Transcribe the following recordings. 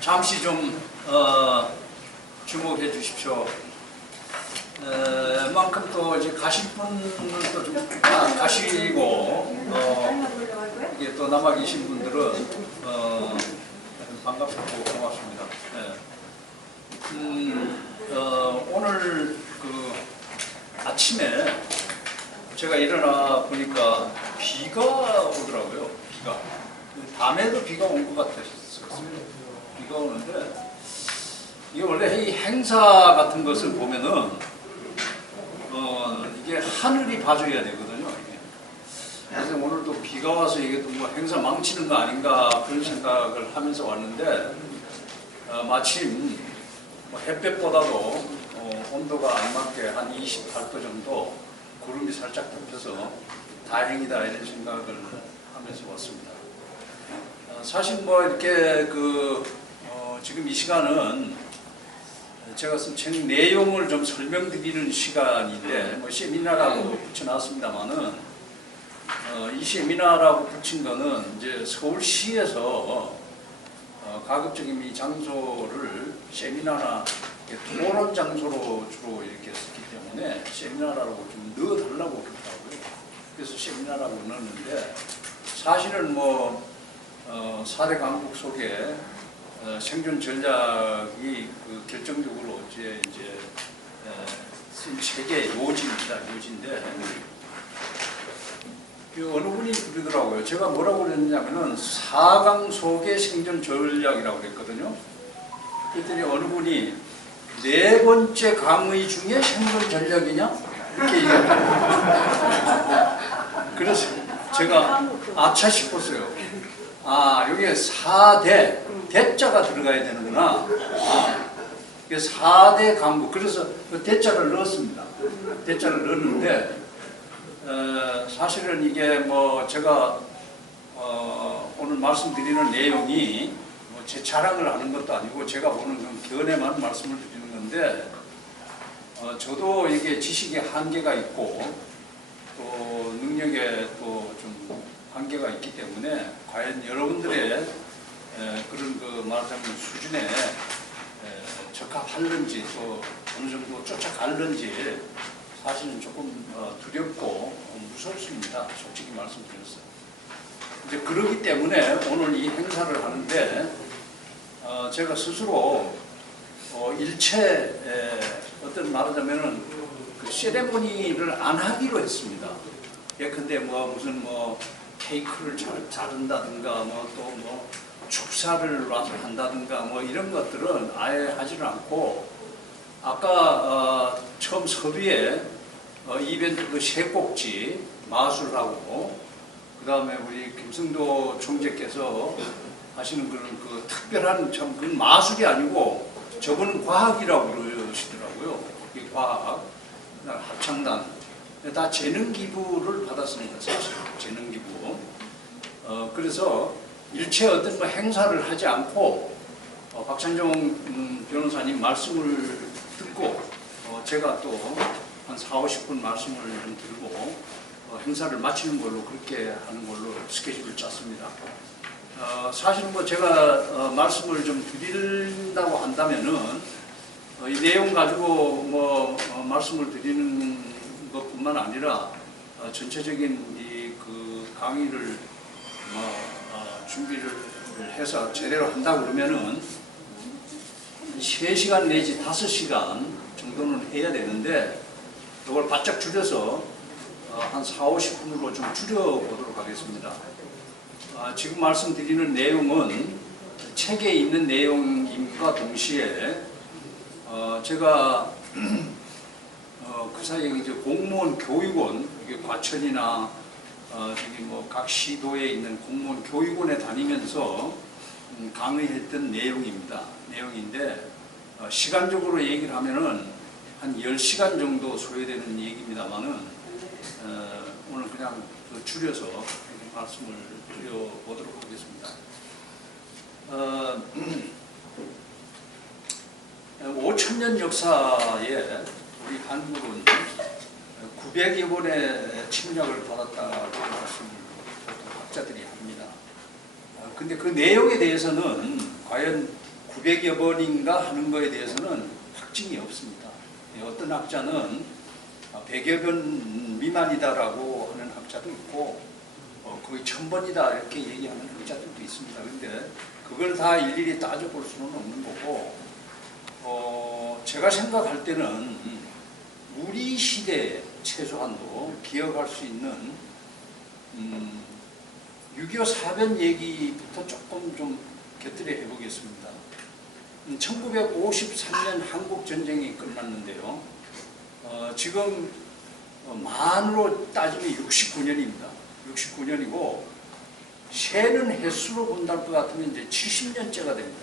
잠시 좀 주목해 주십시오. 만큼 또 이제 가실 분들도 좀 가시고 이게 또 남아 계신 분들은 반갑고 고맙습니다. 오늘 그 아침에 제가 일어나 보니까 비가 오더라고요. 비가. 밤에도 비가 온 것 같았어요. 비가 오는데 이게 원래 이 행사 같은 것을 보면은 이게 하늘이 봐줘야 되거든요. 이게. 그래서 오늘도 비가 와서 이게 또 뭐 행사 망치는 거 아닌가 그런 생각을 하면서 왔는데 마침 뭐 햇볕보다도 온도가 알맞게 한 28도 정도 구름이 살짝 덮여서 다행이다 이런 생각을 하면서 왔습니다. 사실 뭐 이렇게 지금 이 시간은 제가 쓴 책 내용을 좀 설명드리는 시간인데 뭐 세미나라고 붙여놨습니다만은 이 세미나라고 붙인 거는 이제 서울시에서 가급적이면 이 장소를 세미나나 토론 장소로 주로 이렇게 썼기 때문에 세미나라고 좀 넣어달라고 그러더라고요. 그래서 세미나라고 넣었는데 사실은 뭐 4대 강국 속에 생존 전략이 결정적으로 이제 쓴 책의 요지입니다. 요지인데 어느 분이 그러더라고요. 제가 뭐라고 그랬냐면은 4강 속의 생존 전략이라고 그랬거든요. 그랬더니 어느 분이 4번째 강의 중에 생존 전략이냐? 이렇게 얘기합니다. 그래서 제가 아차 싶었어요. 여기에 4대, 대자가 들어가야 되는구나. 이게 4대 강국. 그래서 그 대자를 넣었습니다. 대자를 넣었는데, 사실은 이게 뭐 제가 오늘 말씀드리는 내용이 뭐 제 자랑을 하는 것도 아니고 제가 보는 그 견해만 말씀을 드리는 건데, 저도 이게 지식에 한계가 있고, 또 능력에 또 좀 한계가 있기 때문에 과연 여러분들의 그런 말하자면 수준에 적합할는지 또 어느 정도 쫓아갈는지 사실은 조금 두렵고 무섭습니다. 솔직히 말씀드렸어요. 이제 그러기 때문에 오늘 이 행사를 하는데 제가 스스로 일체 어떤 말하자면은 그 세레모니를 안 하기로 했습니다. 예컨대 무슨 케이크를 자른다든가 또 축사를 와서 한다든가 이런 것들은 아예 하지를 않고 아까 처음 섭외에 이벤트 세 꼭지 마술하고 그 다음에 우리 김승도 총재께서 하시는 그런 특별한 참 그건 마술이 아니고 저분은 과학이라고 그러시더라고요. 이 과학, 합창단 다 재능 기부를 받았습니다. 사실 재능 기부. 그래서 일체 어떤 행사를 하지 않고 박찬종 변호사님 말씀을 듣고 제가 또 한 40-50분 말씀을 좀 들고 행사를 마치는 걸로 그렇게 하는 걸로 스케줄을 짰습니다. 사실은 제가 말씀을 좀 드린다고 한다면은 이 내용 가지고 말씀을 드리는 것뿐만 아니라 전체적인 이 강의를 준비를 해서 제대로 한다 그러면은 3시간 내지 5시간 정도는 해야 되는데 이걸 바짝 줄여서 한 40-50분으로 좀 줄여보도록 하겠습니다. 지금 말씀드리는 내용은 책에 있는 내용임과 동시에 제가 그 사이에 이제 공무원 교육원, 과천이나 저기 각 시도에 있는 공무원 교육원에 다니면서 강의했던 내용인데 시간적으로 얘기를 하면은 한 10시간 정도 소요되는 얘기입니다만은 오늘 그냥 줄여서 말씀을 드려보도록 하겠습니다. 5000년 역사에 우리 한국은 900여 번의 침략을 받았다고 말씀을 학자들이 합니다. 근데 그 내용에 대해서는 과연 900여 번인가 하는 거에 대해서는 확증이 없습니다. 어떤 학자는 100여 번 미만이다라고 하는 학자도 있고 거의 1000번이다 이렇게 얘기하는 학자들도 있습니다. 근데 그걸 다 일일이 따져볼 수는 없는 거고 제가 생각할 때는 우리 시대에 최소한도 기억할 수 있는 6.25 사변 얘기부터 조금 좀 곁들여 해보겠습니다. 1953년 한국전쟁이 끝났는데요. 지금 만으로 따지면 69년입니다. 69년이고 세는 횟수로 본다는 것 같으면 이제 70년째가 됩니다.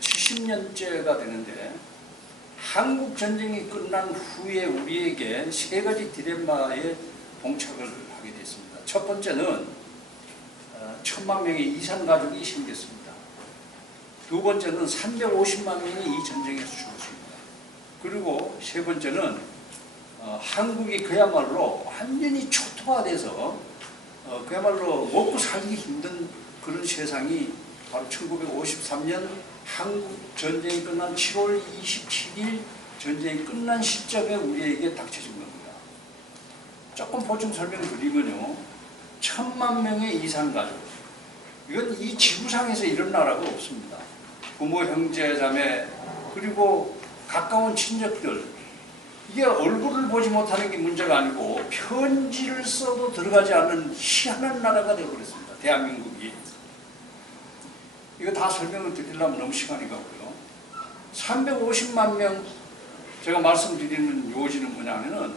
70년째가 되는데 한국 전쟁이 끝난 후에 우리에게 세 가지 딜레마에 봉착을 하게 됐습니다. 첫 번째는 1000만 명의 이산 가족이 생겼습니다. 두 번째는 350만 명이 이 전쟁에서 죽었습니다. 그리고 세 번째는 한국이 그야말로 완전히 초토화돼서 그야말로 먹고 살기 힘든 그런 세상이 바로 1953년 한국 전쟁이 끝난 7월 27일 전쟁이 끝난 시점에 우리에게 닥쳐진 겁니다. 조금 보충 설명드리면요. 1000만 명의 이산 가족. 이건 이 지구상에서 이런 나라가 없습니다. 부모, 형제, 자매, 그리고 가까운 친척들. 이게 얼굴을 보지 못하는 게 문제가 아니고 편지를 써도 들어가지 않는 희한한 나라가 되어버렸습니다. 대한민국이. 이거 다 설명을 드리려면 너무 시간이 가고요. 350만 명, 제가 말씀드리는 요지는 뭐냐면은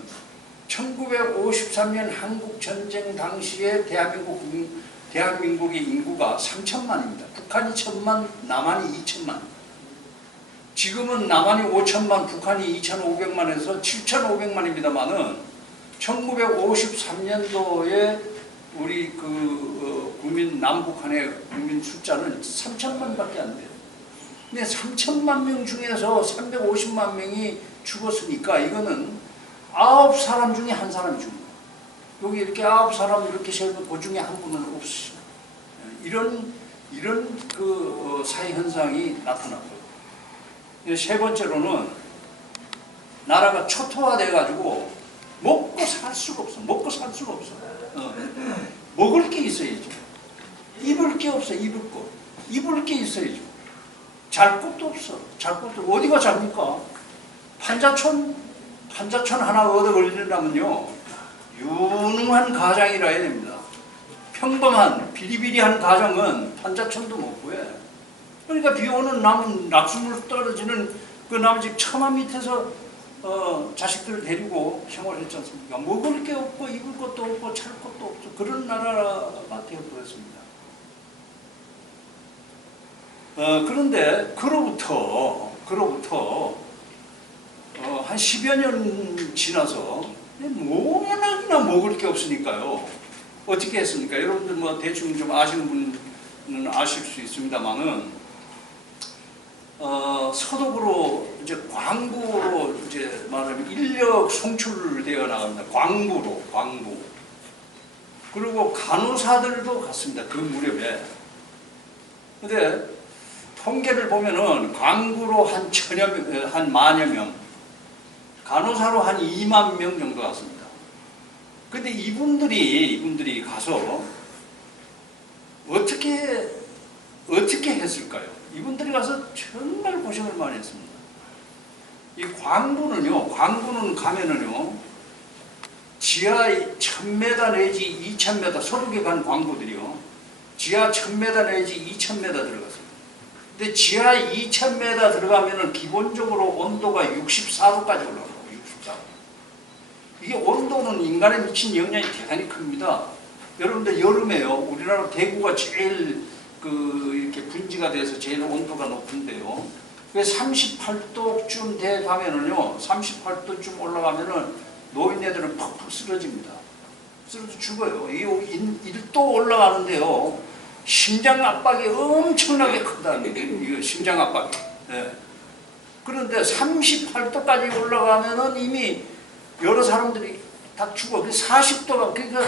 1953년 한국전쟁 당시에 대한민국의 인구가 3천만입니다. 북한이 1000만, 남한이 2천만. 지금은 남한이 5천만, 북한이 2,500만에서 7,500만입니다만은 1953년도에 우리 국민 남북한의 국민 숫자는 3천만밖에 안 돼요. 근데 3천만 명 중에서 350만 명이 죽었으니까 이거는 9사람 중에 한 사람이 죽은 거예요. 여기 이렇게 9사람 이렇게 세우면 그 중에 한 분은 없으시죠. 이런 사회 현상이 나타났고요. 세 번째로는 나라가 초토화돼 가지고 먹고 살 수가 없어. 먹고 살 수가 없어. 먹을 게 있어야죠. 입을 게 없어. 입을 게 있어야죠. 잘 곳도 없어. 잘 곳도 어디가 잡니까? 판자촌 하나 얻어 걸리려면요 유능한 가장이라 해야 됩니다. 평범한 비리비리한 가장은 판자촌도 못 구해. 그러니까 비 오는 낙수물 떨어지는 그 남집 처마 밑에서 자식들을 데리고 생활했지 않습니까? 먹을 게 없고 입을 것도 없고 찰 것도 없고 그런 나라가 되어버렸습니다. 그런데 그로부터 한 10여 년 지나서 뭐나 먹을 게 없으니까요. 어떻게 했습니까? 여러분들 뭐 대충 좀 아시는 분은 아실 수 있습니다만은 서독으로 이제 광부로 이제 말하면 인력 송출되어 나갑니다. 광부. 그리고 간호사들도 갔습니다. 그 무렵에. 근데 통계를 보면은 광부로 한 1000여 명, 간호사로 한 2만 명 정도 갔습니다. 근데 이분들이 가서 어떻게 했을까요? 이분들이 가서 정말 고생을 많이 했습니다. 이 광부는 가면은요, 지하 1000m 내지 2000m, 서북에 간 광부들이요, 지하 1000m 내지 2000m 들어갔습니다. 근데 지하 2000m 들어가면은 기본적으로 온도가 64도까지 올라가요. 64도. 이게 온도는 인간에 미친 영향이 대단히 큽니다. 여러분들 여름에요, 우리나라 대구가 제일 이렇게 분지가 돼서 제일 온도가 높은데요. 38도쯤 돼 가면은요, 38도쯤 올라가면은 노인네들은 푹푹 쓰러집니다. 쓰러져 죽어요. 이 1도 올라가는데요, 심장 압박이 엄청나게 크다는 거예요. 심장 압박이. 네. 그런데 38도까지 올라가면은 이미 여러 사람들이 다 죽어. 40도가, 그러니까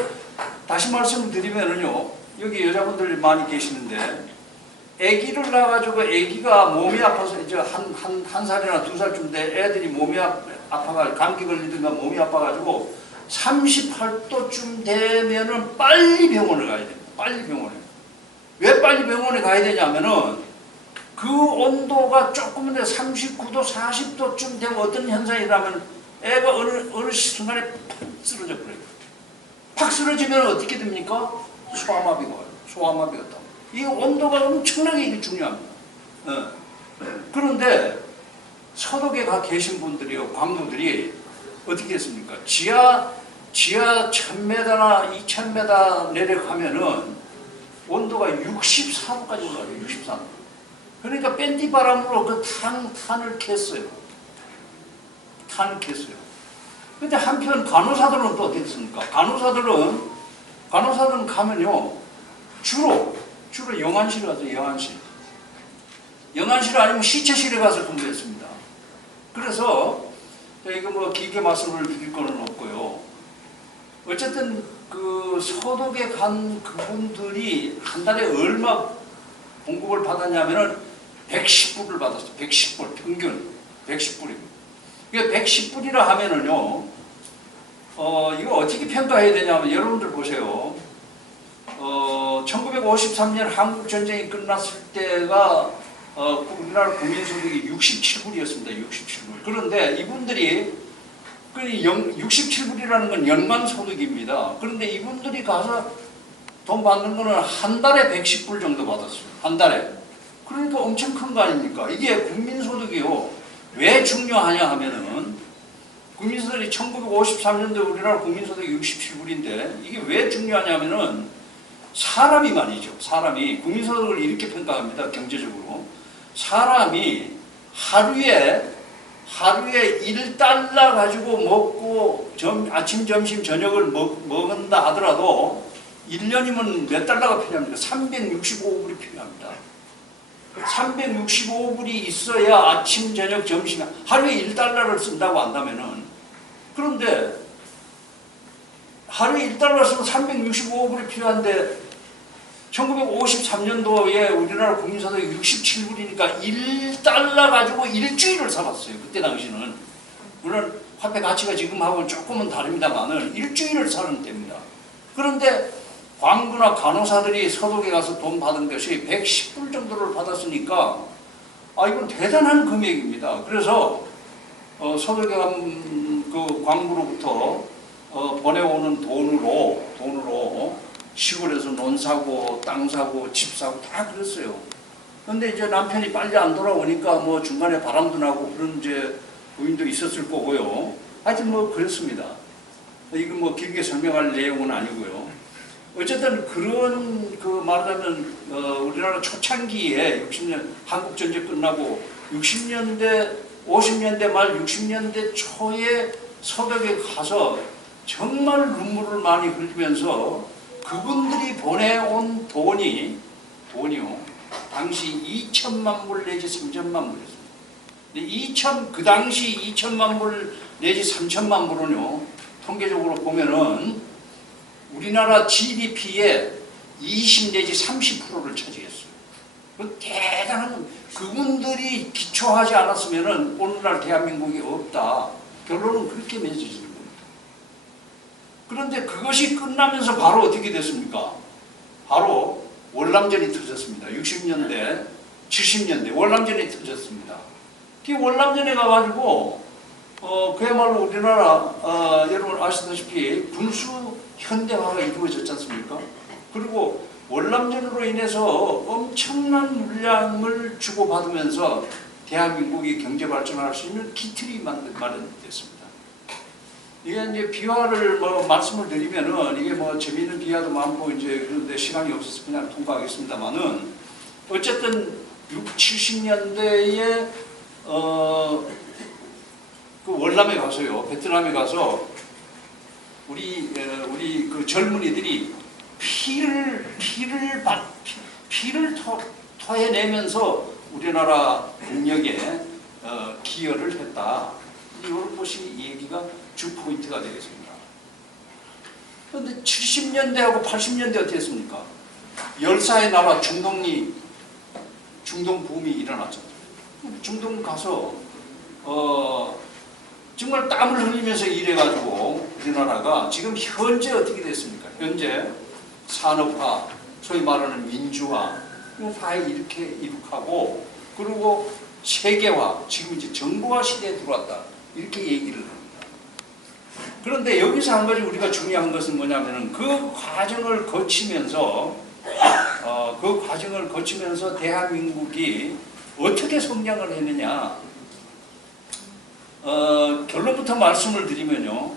다시 말씀드리면은요, 여기 여자분들 많이 계시는데 아기를 낳아가지고 아기가 몸이 아파서 이제 한 살이나 2살쯤 돼 애들이 몸이 아파가 감기 걸리든가 몸이 아파가지고 38도쯤 되면은 빨리 병원에 가야 됩니다. 빨리 병원에. 왜 빨리 병원에 가야 되냐면은 그 온도가 조금은 39도, 40도쯤 되면 어떤 현상이라면 애가 어느 순간에 팍 쓰러져 버려요. 팍 쓰러지면 어떻게 됩니까? 소아마비가 와요. 소아마비가 왔다. 이 온도가 엄청나게 이게 중요합니다. 그런데 서독에 가 계신 분들이요, 광부들이 어떻게 했습니까? 지하 1000m나 2000m 내려가면은 온도가 64도까지 올라가요. 64도. 그러니까 밴디 바람으로 그 탄을 캤어요. 탄을 캤어요. 근데 한편 간호사들은 또 어떻게 했습니까? 간호사들은 가면요, 주로 영안실에 가서 영안실 아니면 시체실에 가서 근무했습니다. 그래서 이거 뭐 길게 말씀을 드릴 거는 없고요. 어쨌든 그 서독에 간 그분들이 한 달에 얼마 봉급을 받았냐면은 110불을 받았어요. 110불 평균 110불입니다. 이게 110불이라 하면은요, 이거 어떻게 평가해야 되냐면 여러분들 보세요. 1953년 한국 전쟁이 끝났을 때가 우리나라 국민소득이 67불이었습니다. 67불. 그런데 이분들이 67불이라는 건 연간 소득입니다. 그런데 이분들이 가서 돈 받는 거는 한 달에 110불 정도 받았어요. 한 달에. 그러니까 엄청 큰 거 아닙니까? 이게 국민소득이요. 왜 중요하냐 하면은 국민소득이 1953년도에 우리나라 국민소득이 67불인데 이게 왜 중요하냐면은 사람이 말이죠. 사람이 국민소득을 이렇게 평가합니다. 경제적으로. 사람이 하루에 1달러 가지고 먹고 아침, 점심, 저녁을 먹는다 하더라도 1년이면 몇 달러가 필요합니까? 365불이 필요합니다. 365불이 있어야 아침, 저녁, 점심 하루에 1달러를 쓴다고 한다면은, 그런데 하루에 1달러 쓰면 365불이 필요한데 1953년도에 우리나라 국민소득이 67불이니까 1달러 가지고 일주일을 살았어요. 그때 당시는. 물론 화폐 가치가 지금하고는 조금은 다릅니다만은 일주일을 사는 때입니다. 그런데 광부나 간호사들이 서독에 가서 돈 받은 것이 110불 정도를 받았으니까 이건 대단한 금액입니다. 그래서 서독에 간 그 광부로부터 보내오는 돈으로 시골에서 논 사고, 땅 사고, 집 사고 다 그랬어요. 근데 이제 남편이 빨리 안 돌아오니까 뭐 중간에 바람도 나고 그런 이제 부인도 있었을 거고요. 하여튼 뭐 그랬습니다. 이거 뭐 길게 설명할 내용은 아니고요. 어쨌든 그런 그 말하자면 우리나라 초창기에 60년 한국전쟁 끝나고 60년대 50년대 말 60년대 초에 서독에 가서 정말 눈물을 많이 흘리면서 그분들이 보내온 돈이요 당시 2천만 불 내지 3천만 불이었습니다. 그 당시 2천만 불 내지 3천만 불은요 통계적으로 보면은 우리나라 GDP의 20 내지 30%를 차지했어요. 그 대단한, 그분들이 기초하지 않았으면은 오늘날 대한민국이 없다. 결론은 그렇게 맺어지는 겁니다. 그런데 그것이 끝나면서 바로 어떻게 됐습니까? 바로 월남전이 터졌습니다. 60년대, 70년대 월남전이 터졌습니다. 그 월남전에 가가지고 그야말로 우리나라 여러분 아시다시피 군수 현대화가 이루어졌지 않습니까? 그리고 월남전으로 인해서 엄청난 물량을 주고받으면서 대한민국이 경제 발전할 수 있는 기틀이 마련됐습니다. 이게 이제 비화를 말씀을 드리면은 이게 재미있는 비화도 많고 이제 그런데 시간이 없어서 그냥 통과하겠습니다만은 어쨌든 60, 70년대에 그 월남에 가서요, 베트남에 가서 우리 그 젊은이들이 피를 토해내면서 우리나라 국력에 기여를 했다. 이런 것이 얘기가 주 포인트가 되겠습니다. 그런데 70년대하고 80년대 어떻게 했습니까? 열사의 나라 중동 붐이 일어났죠. 중동 가서 정말 땀을 흘리면서 일해가지고 우리나라가 지금 현재 어떻게 됐습니까? 현재 산업화, 소위 말하는 민주화, 다 이렇게 이룩하고, 그리고 세계화, 지금 이제 정보화 시대에 들어왔다, 이렇게 얘기를 합니다. 그런데 여기서 한 가지 우리가 중요한 것은 뭐냐면은 그 과정을 거치면서 대한민국이 어떻게 성장을 했느냐. 결론부터 말씀을 드리면요.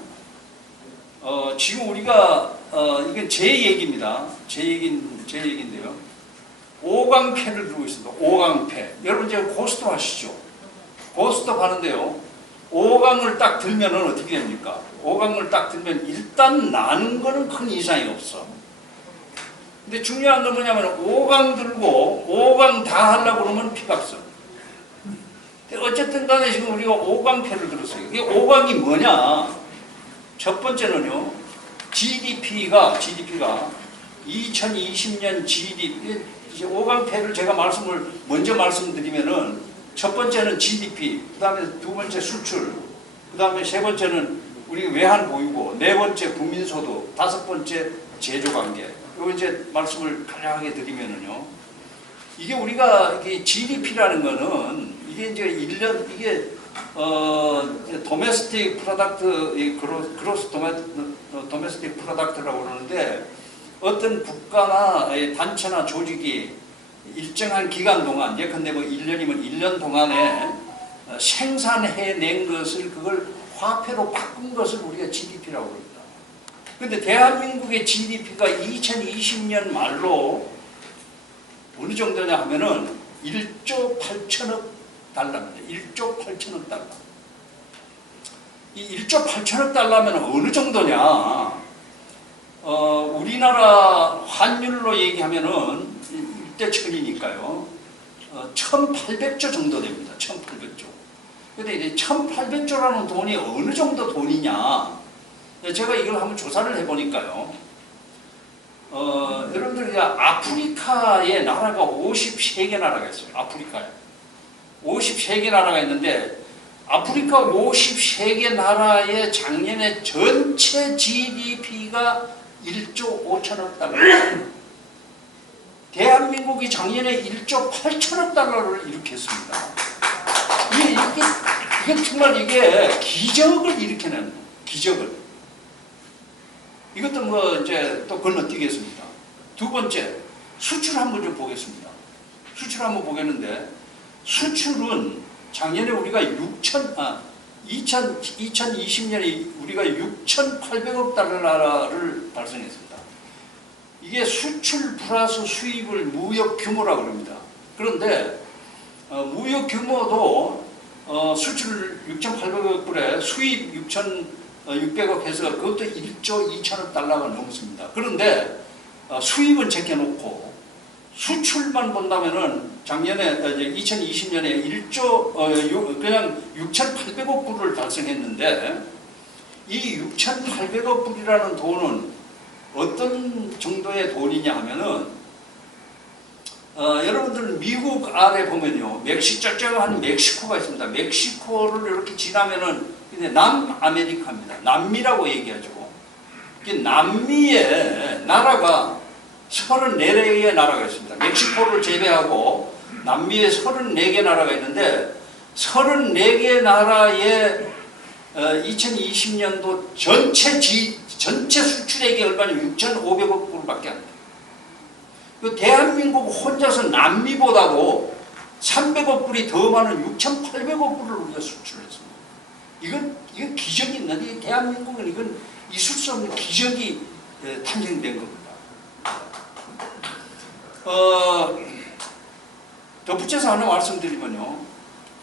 지금 우리가 이건 제 얘기입니다. 제 얘기인데요. 5강패를 두고 있습니다. 5강패. 여러분 이제 고스톱 하시죠. 고스톱 하는데요. 5강을 딱 들면은 어떻게 됩니까? 5강을 딱 들면 일단 나는 거는 큰 이상이 없어. 근데 중요한 건 뭐냐면 5강 들고 5강 다 하려고 그러면 피박성. 어쨌든 간에 지금 우리가 5강패를 들었어요. 이게 5강이 뭐냐? 첫 번째는요. GDP가 2020년 GDP, 이제 5강패를 제가 먼저 말씀드리면은 첫 번째는 GDP, 그 다음에 두 번째 수출, 그 다음에 세 번째는 우리 외환 보유고, 네 번째 국민소득, 다섯 번째 제조관계. 이거 이제 말씀을 간략하게 드리면은요. 이게 우리가 GDP라는 거는 이게 이제 도메스틱 프로덕트, 도메스틱 프로덕트라고 그러는데, 어떤 국가나 단체나 조직이 일정한 기간 동안, 예컨대 뭐 1년이면 1년 동안에 생산해낸 것을, 그걸 화폐로 바꾼 것을 우리가 GDP라고 합니다. 그런데 대한민국의 GDP가 2020년 말로 어느 정도냐 하면은 1조 8천억 달러입니다. 1조 8천억 달러. 이 1조 8천억 달러면 어느 정도냐? 우리나라 환율로 얘기하면은 1대 1000이니까요. 1800조 정도 됩니다. 1800조. 근데 이제 1800조라는 돈이 어느 정도 돈이냐? 제가 이걸 한번 조사를 해보니까요. 여러분들, 아프리카의 나라가 53개 나라가 있어요. 아프리카에. 53개 나라가 있는데, 아프리카 53개 나라의 작년에 전체 GDP가 1조 5천억 달러. 대한민국이 작년에 1조 8천억 달러를 일으켰습니다. 이게 정말 기적을 일으켜낸, 기적을. 이것도 뭐 이제 또 건너뛰겠습니다. 두 번째, 수출 한번 좀 보겠습니다. 수출 한번 보겠는데, 수출은 작년에 우리가 2020년에 우리가 6,800억 달러를 달성했습니다. 이게 수출 플러스 수입을 무역 규모라고 합니다. 그런데 무역 규모도 수출 6,800억 불에 수입 6,600억 해서 그것도 1조 2천억 달러가 넘습니다. 그런데 수입은 제껴놓고 수출만 본다면은 작년에 2020년에 1조 그냥 6,800억 불을 달성했는데, 이 6,800억 불이라는 돈은 어떤 정도의 돈이냐 하면은 여러분들 미국 아래 보면요, 쩌쩌한 멕시코가 있습니다. 멕시코를 이렇게 지나면은 남아메리카입니다. 남미라고 얘기하죠. 남미의 나라가 34개의 나라가 있습니다. 멕시코를 제외하고 남미에 34개 나라가 있는데, 34개 나라의 2020년도 전체 수출액이 얼마냐면 6,500억 불밖에 안 돼요. 그 대한민국 혼자서 남미보다도 300억 불이 더 많은 6,800억 불을 우리가 수출했습니다. 이건 기적이 있는데, 대한민국은 이건 있을 수 없는 기적이 탄생된 겁니다. 덧붙여서 하나 말씀드리면요,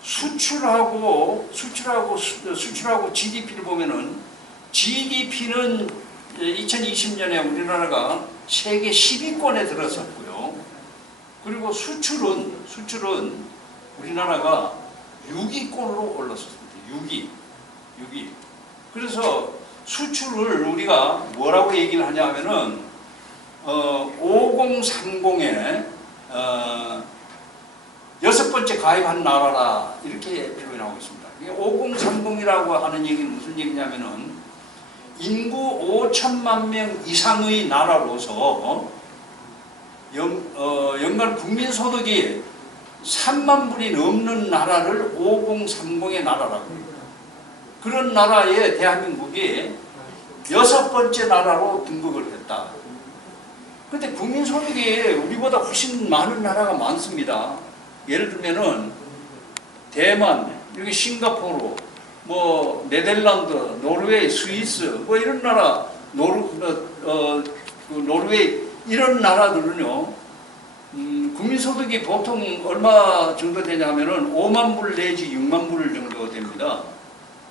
수출하고 GDP를 보면은, GDP는 2020년에 우리나라가 세계 10위권에 들어섰고요. 그리고 수출은 우리나라가 6위권으로 올랐습니다. 6위. 그래서 수출을 우리가 뭐라고 얘기를 하냐 하면은, 5030에 여섯 번째 가입한 나라라 이렇게 표현하고 있습니다. 5030이라고 하는 얘기는 무슨 얘기냐면은 인구 5천만 명 이상의 나라로서 연간 국민소득이 3만 불이 넘는 나라를 5030의 나라라고 합니다. 그런 나라에 대한민국이 여섯 번째 나라로 등극을 했다. 그런데 국민소득이 우리보다 훨씬 많은 나라가 많습니다. 예를 들면은 대만, 여기 싱가포르, 뭐 네덜란드, 노르웨이, 스위스 뭐 이런 나라, 노르웨이 이런 나라들은요 국민소득이 보통 얼마 정도 되냐면은 5만 불 내지 6만 불 정도 됩니다.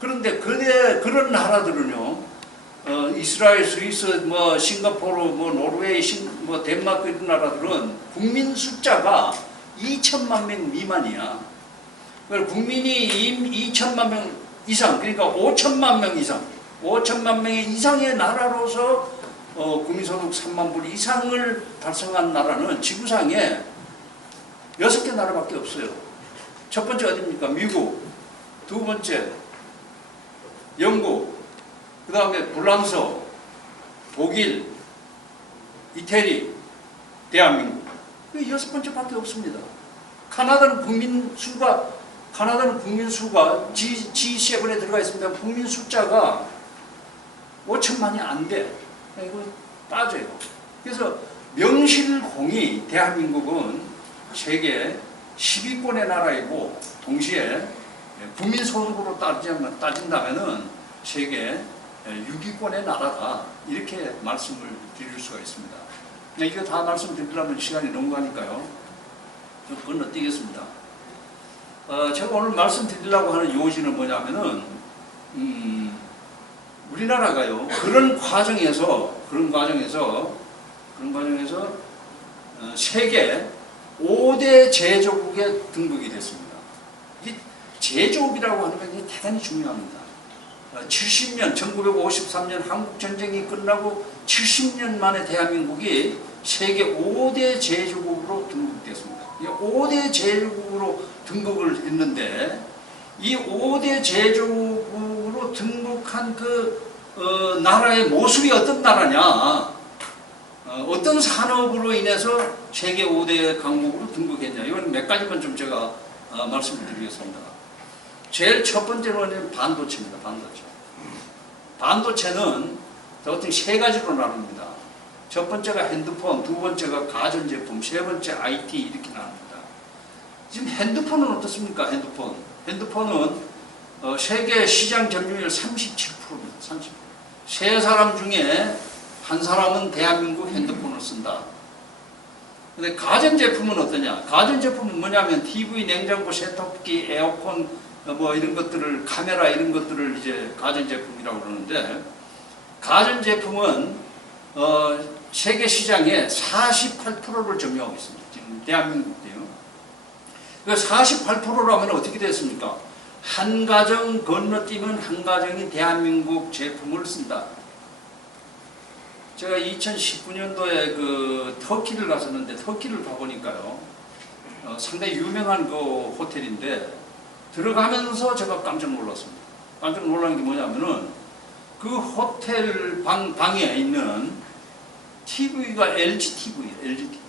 그런데 그런 나라들은요 이스라엘, 스위스, 뭐 싱가포르, 뭐 노르웨이, 뭐 덴마크 이런 나라들은 국민 숫자가 2천만 명 미만이야. 국민이 2천만 명 이상, 그러니까 5천만 명 이상, 5천만 명 이상의 나라로서 국민소득 3만 불 이상을 달성한 나라는 지구상에 6개 나라밖에 없어요. 첫 번째 어디입니까? 미국. 두 번째 영국. 그 다음에 프랑스, 독일, 이태리, 대한민국. 그 여섯 번째밖에 없습니다. 카나다는 국민 수가 G7에 들어가 있습니다. 국민 숫자가 5천만이 안 돼. 이거 빠져요. 그래서 명실공히 대한민국은 세계 10위권의 나라이고 동시에 국민소득으로 따진다면은 세계 6위권의 나라다. 이렇게 말씀을 드릴 수가 있습니다. 이거 다 말씀드리려면 시간이 너무 가니까요. 좀 건너뛰겠습니다. 제가 오늘 말씀드리려고 하는 요지는 뭐냐면은 우리나라가요 그런 과정에서 세계 5대 제조국에 등극이 됐습니다. 이 제조업이라고 하는 게 대단히 중요합니다. 70년, 1953년 한국전쟁이 끝나고 70년 만에 대한민국이 세계 5대 제조국으로 등극됐습니다. 이 5대 제조국으로 등극을 했는데 이 5대 제조국으로 등극한 나라의 모습이 어떤 나라냐, 어떤 산업으로 인해서 세계 5대 강국으로 등극했냐, 이건 몇 가지만 좀 제가 말씀을 드리겠습니다. 제일 첫 번째로는 반도체입니다. 반도체는 보통 세 가지로 나눕니다. 첫 번째가 핸드폰, 두 번째가 가전제품, 세 번째 IT 이렇게 나눕니다. 지금 핸드폰은 어떻습니까? 핸드폰은 세계 시장 점유율 37%입니다. 30%. 세 사람 중에 한 사람은 대한민국 핸드폰을 쓴다. 근데 가전제품은 어떠냐? 가전제품은 뭐냐면 TV, 냉장고, 세탁기, 에어컨 뭐 이런 것들을, 카메라 이런 것들을 이제 가전제품이라고 그러는데, 가전제품은 세계 시장의 48%를 점유하고 있습니다. 지금 대한민국도요. 그 48%라면 어떻게 됐습니까? 한 가정 건너뛰면 한 가정이 대한민국 제품을 쓴다. 제가 2019년도에 터키를 갔었는데, 터키를 가보니까요 상당히 유명한 호텔인데, 들어가면서 제가 깜짝 놀랐습니다. 깜짝 놀란 게 뭐냐면은 그 호텔 방에 있는 TV가 LG TV예요. LG TV.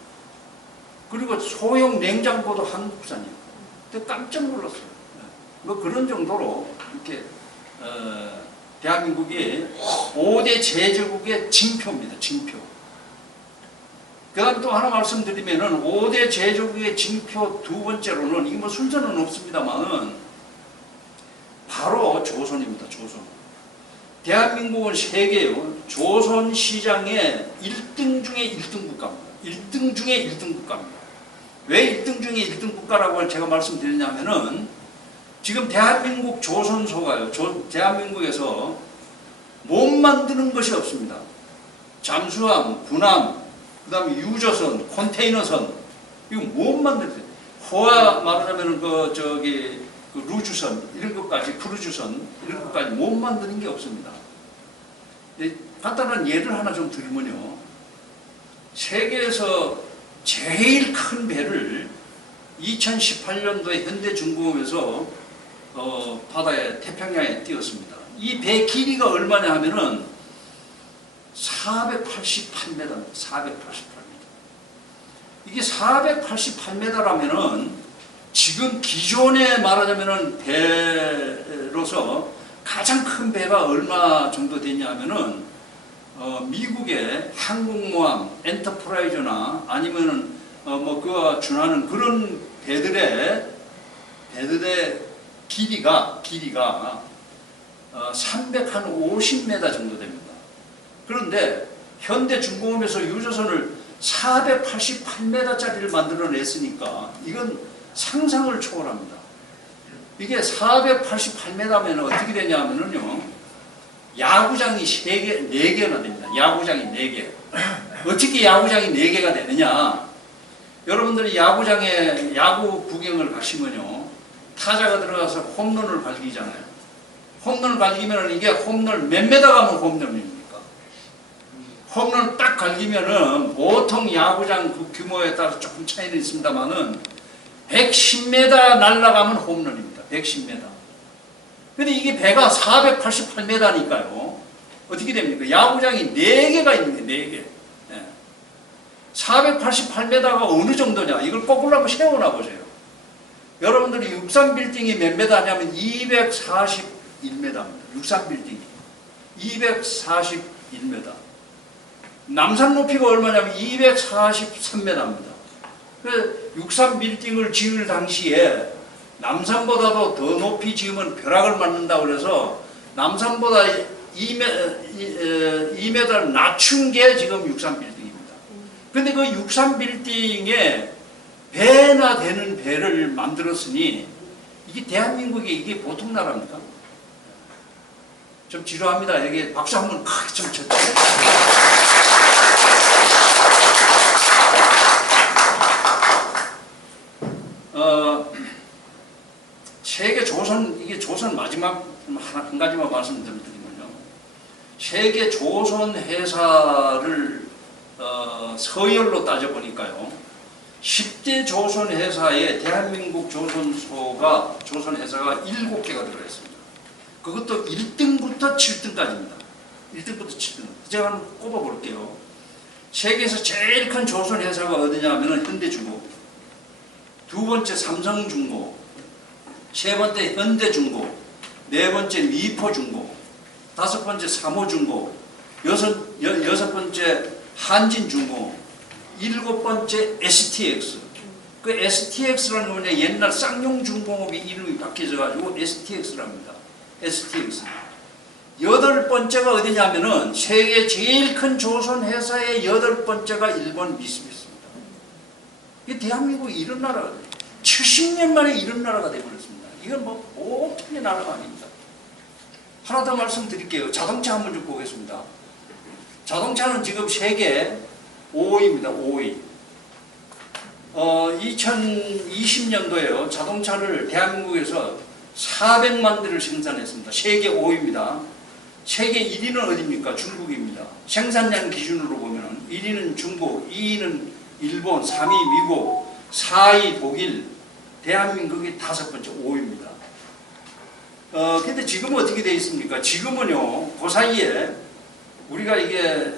그리고 소형 냉장고도 한국산이에요. 근데 깜짝 놀랐어요. 뭐 그런 정도로 이렇게 대한민국이 5대 제조국의 징표입니다. 징표. 그 다음 또 하나 말씀드리면은 5대 제조국의 징표 두 번째로는, 이게 뭐 순서는 없습니다만은 바로 조선입니다. 조선. 대한민국은 세계요 조선 시장의 1등 중에 1등 국가입니다. 1등 중에 1등 국가입니다. 왜 1등 중에 1등 국가라고 제가 말씀드리냐면은 지금 대한민국 조선소가요, 대한민국에서 못 만드는 것이 없습니다. 잠수함, 군함, 그 다음에 유조선, 컨테이너선, 이거 못 만들어요. 호화 말하자면 루즈선, 이런 것까지, 크루즈선, 이런 것까지 못 만드는 게 없습니다. 간단한 예를 하나 좀 들면요. 세계에서 제일 큰 배를 2018년도에 현대중공업에서 바다에 태평양에 띄웠습니다. 이 배 길이가 얼마냐 하면은 488m입니다. 488m. 이게 488m라면은 지금 기존에 말하자면은 배로서 가장 큰 배가 얼마 정도 되냐 하면은 미국의 항공모함 엔터프라이즈나 아니면은 뭐 그와 준하는 그런 배들의 길이가 350m 정도 됩니다. 그런데 현대중공업에서 유조선을 488m짜리를 만들어냈으니까 이건 상상을 초월합니다. 이게 488m면 어떻게 되냐면요, 야구장이 4개나 됩니다. 야구장이 4개. 어떻게 야구장이 4개가 되느냐? 여러분들이 야구장에 야구 구경을 가시면요, 타자가 들어가서 홈런을 갈기잖아요. 홈런을 갈기면 이게 홈런 몇 메다 가면 홈런입니까? 홈런을 딱 갈기면은 보통 야구장 그 규모에 따라 조금 차이는 있습니다만은 110m 날아가면 홈런입니다. 110m. 근데 이게 배가 488m니까요. 어떻게 됩니까? 야구장이 4개가 있는 거예요. 4개. 네. 488m가 어느 정도냐? 이걸 거꾸로 한번 세워놔 보세요. 여러분들이 63빌딩이 몇 메다냐면 241m입니다. 63빌딩이. 241m. 남산 높이가 얼마냐면 243m입니다. 그 63빌딩을 지을 당시에 남산보다도 더 높이 지으면 벼락을 맞는다고 그래서 남산보다 2m를 낮춘 게 지금 63빌딩입니다. 근데 그 63빌딩에 배나 되는 배를 만들었으니 이게 대한민국이 이게 보통 나라입니까? 좀 지루합니다. 여기 박수 한번 크게 좀 쳐주세요. 세계 조선, 이게 조선 마지막 한 가지만 말씀드리면요. 세계 조선 회사를 서열로 따져보니까요. 10대 조선 회사에 대한민국 조선회사가 7개가 들어있습니다. 그것도 1등부터 7등까지입니다. 1등부터 7등. 제가 한번 꼽아볼게요. 세계에서 제일 큰 조선 회사가 어디냐 하면 현대중공업, 두 번째 삼성중공업, 세 번째 현대중공업, 네 번째 미포중공업, 다섯 번째 삼호중공업, 여섯 번째 한진중공업, 일곱 번째 STX. 그 STX라는 건 뭐냐, 옛날 쌍용중공업이 이름이 바뀌어져가지고 STX랍니다. STX. 여덟 번째가 어디냐면은 세계 제일 큰 조선 회사의 여덟 번째가 일본 미쓰비시입니다. 이 대한민국이 이런 나라가 70년 만에 이런 나라가 되어버렸습니다. 이건 뭐 보통의 나라가 아닙니다. 하나 더 말씀드릴게요. 자동차 한번 좀 보겠습니다. 자동차는 지금 세계 5위입니다. 5위. 2020년도에요. 자동차를 대한민국에서 400만 대를 생산했습니다. 세계 5위입니다. 세계 1위는 어디입니까? 중국입니다. 생산량 기준으로 보면 1위는 중국, 2위는 일본, 3위 미국, 4위 독일, 대한민국이 다섯 번째 5위입니다. 근데 지금은 어떻게 되어 있습니까? 지금은요, 그 사이에 우리가 이게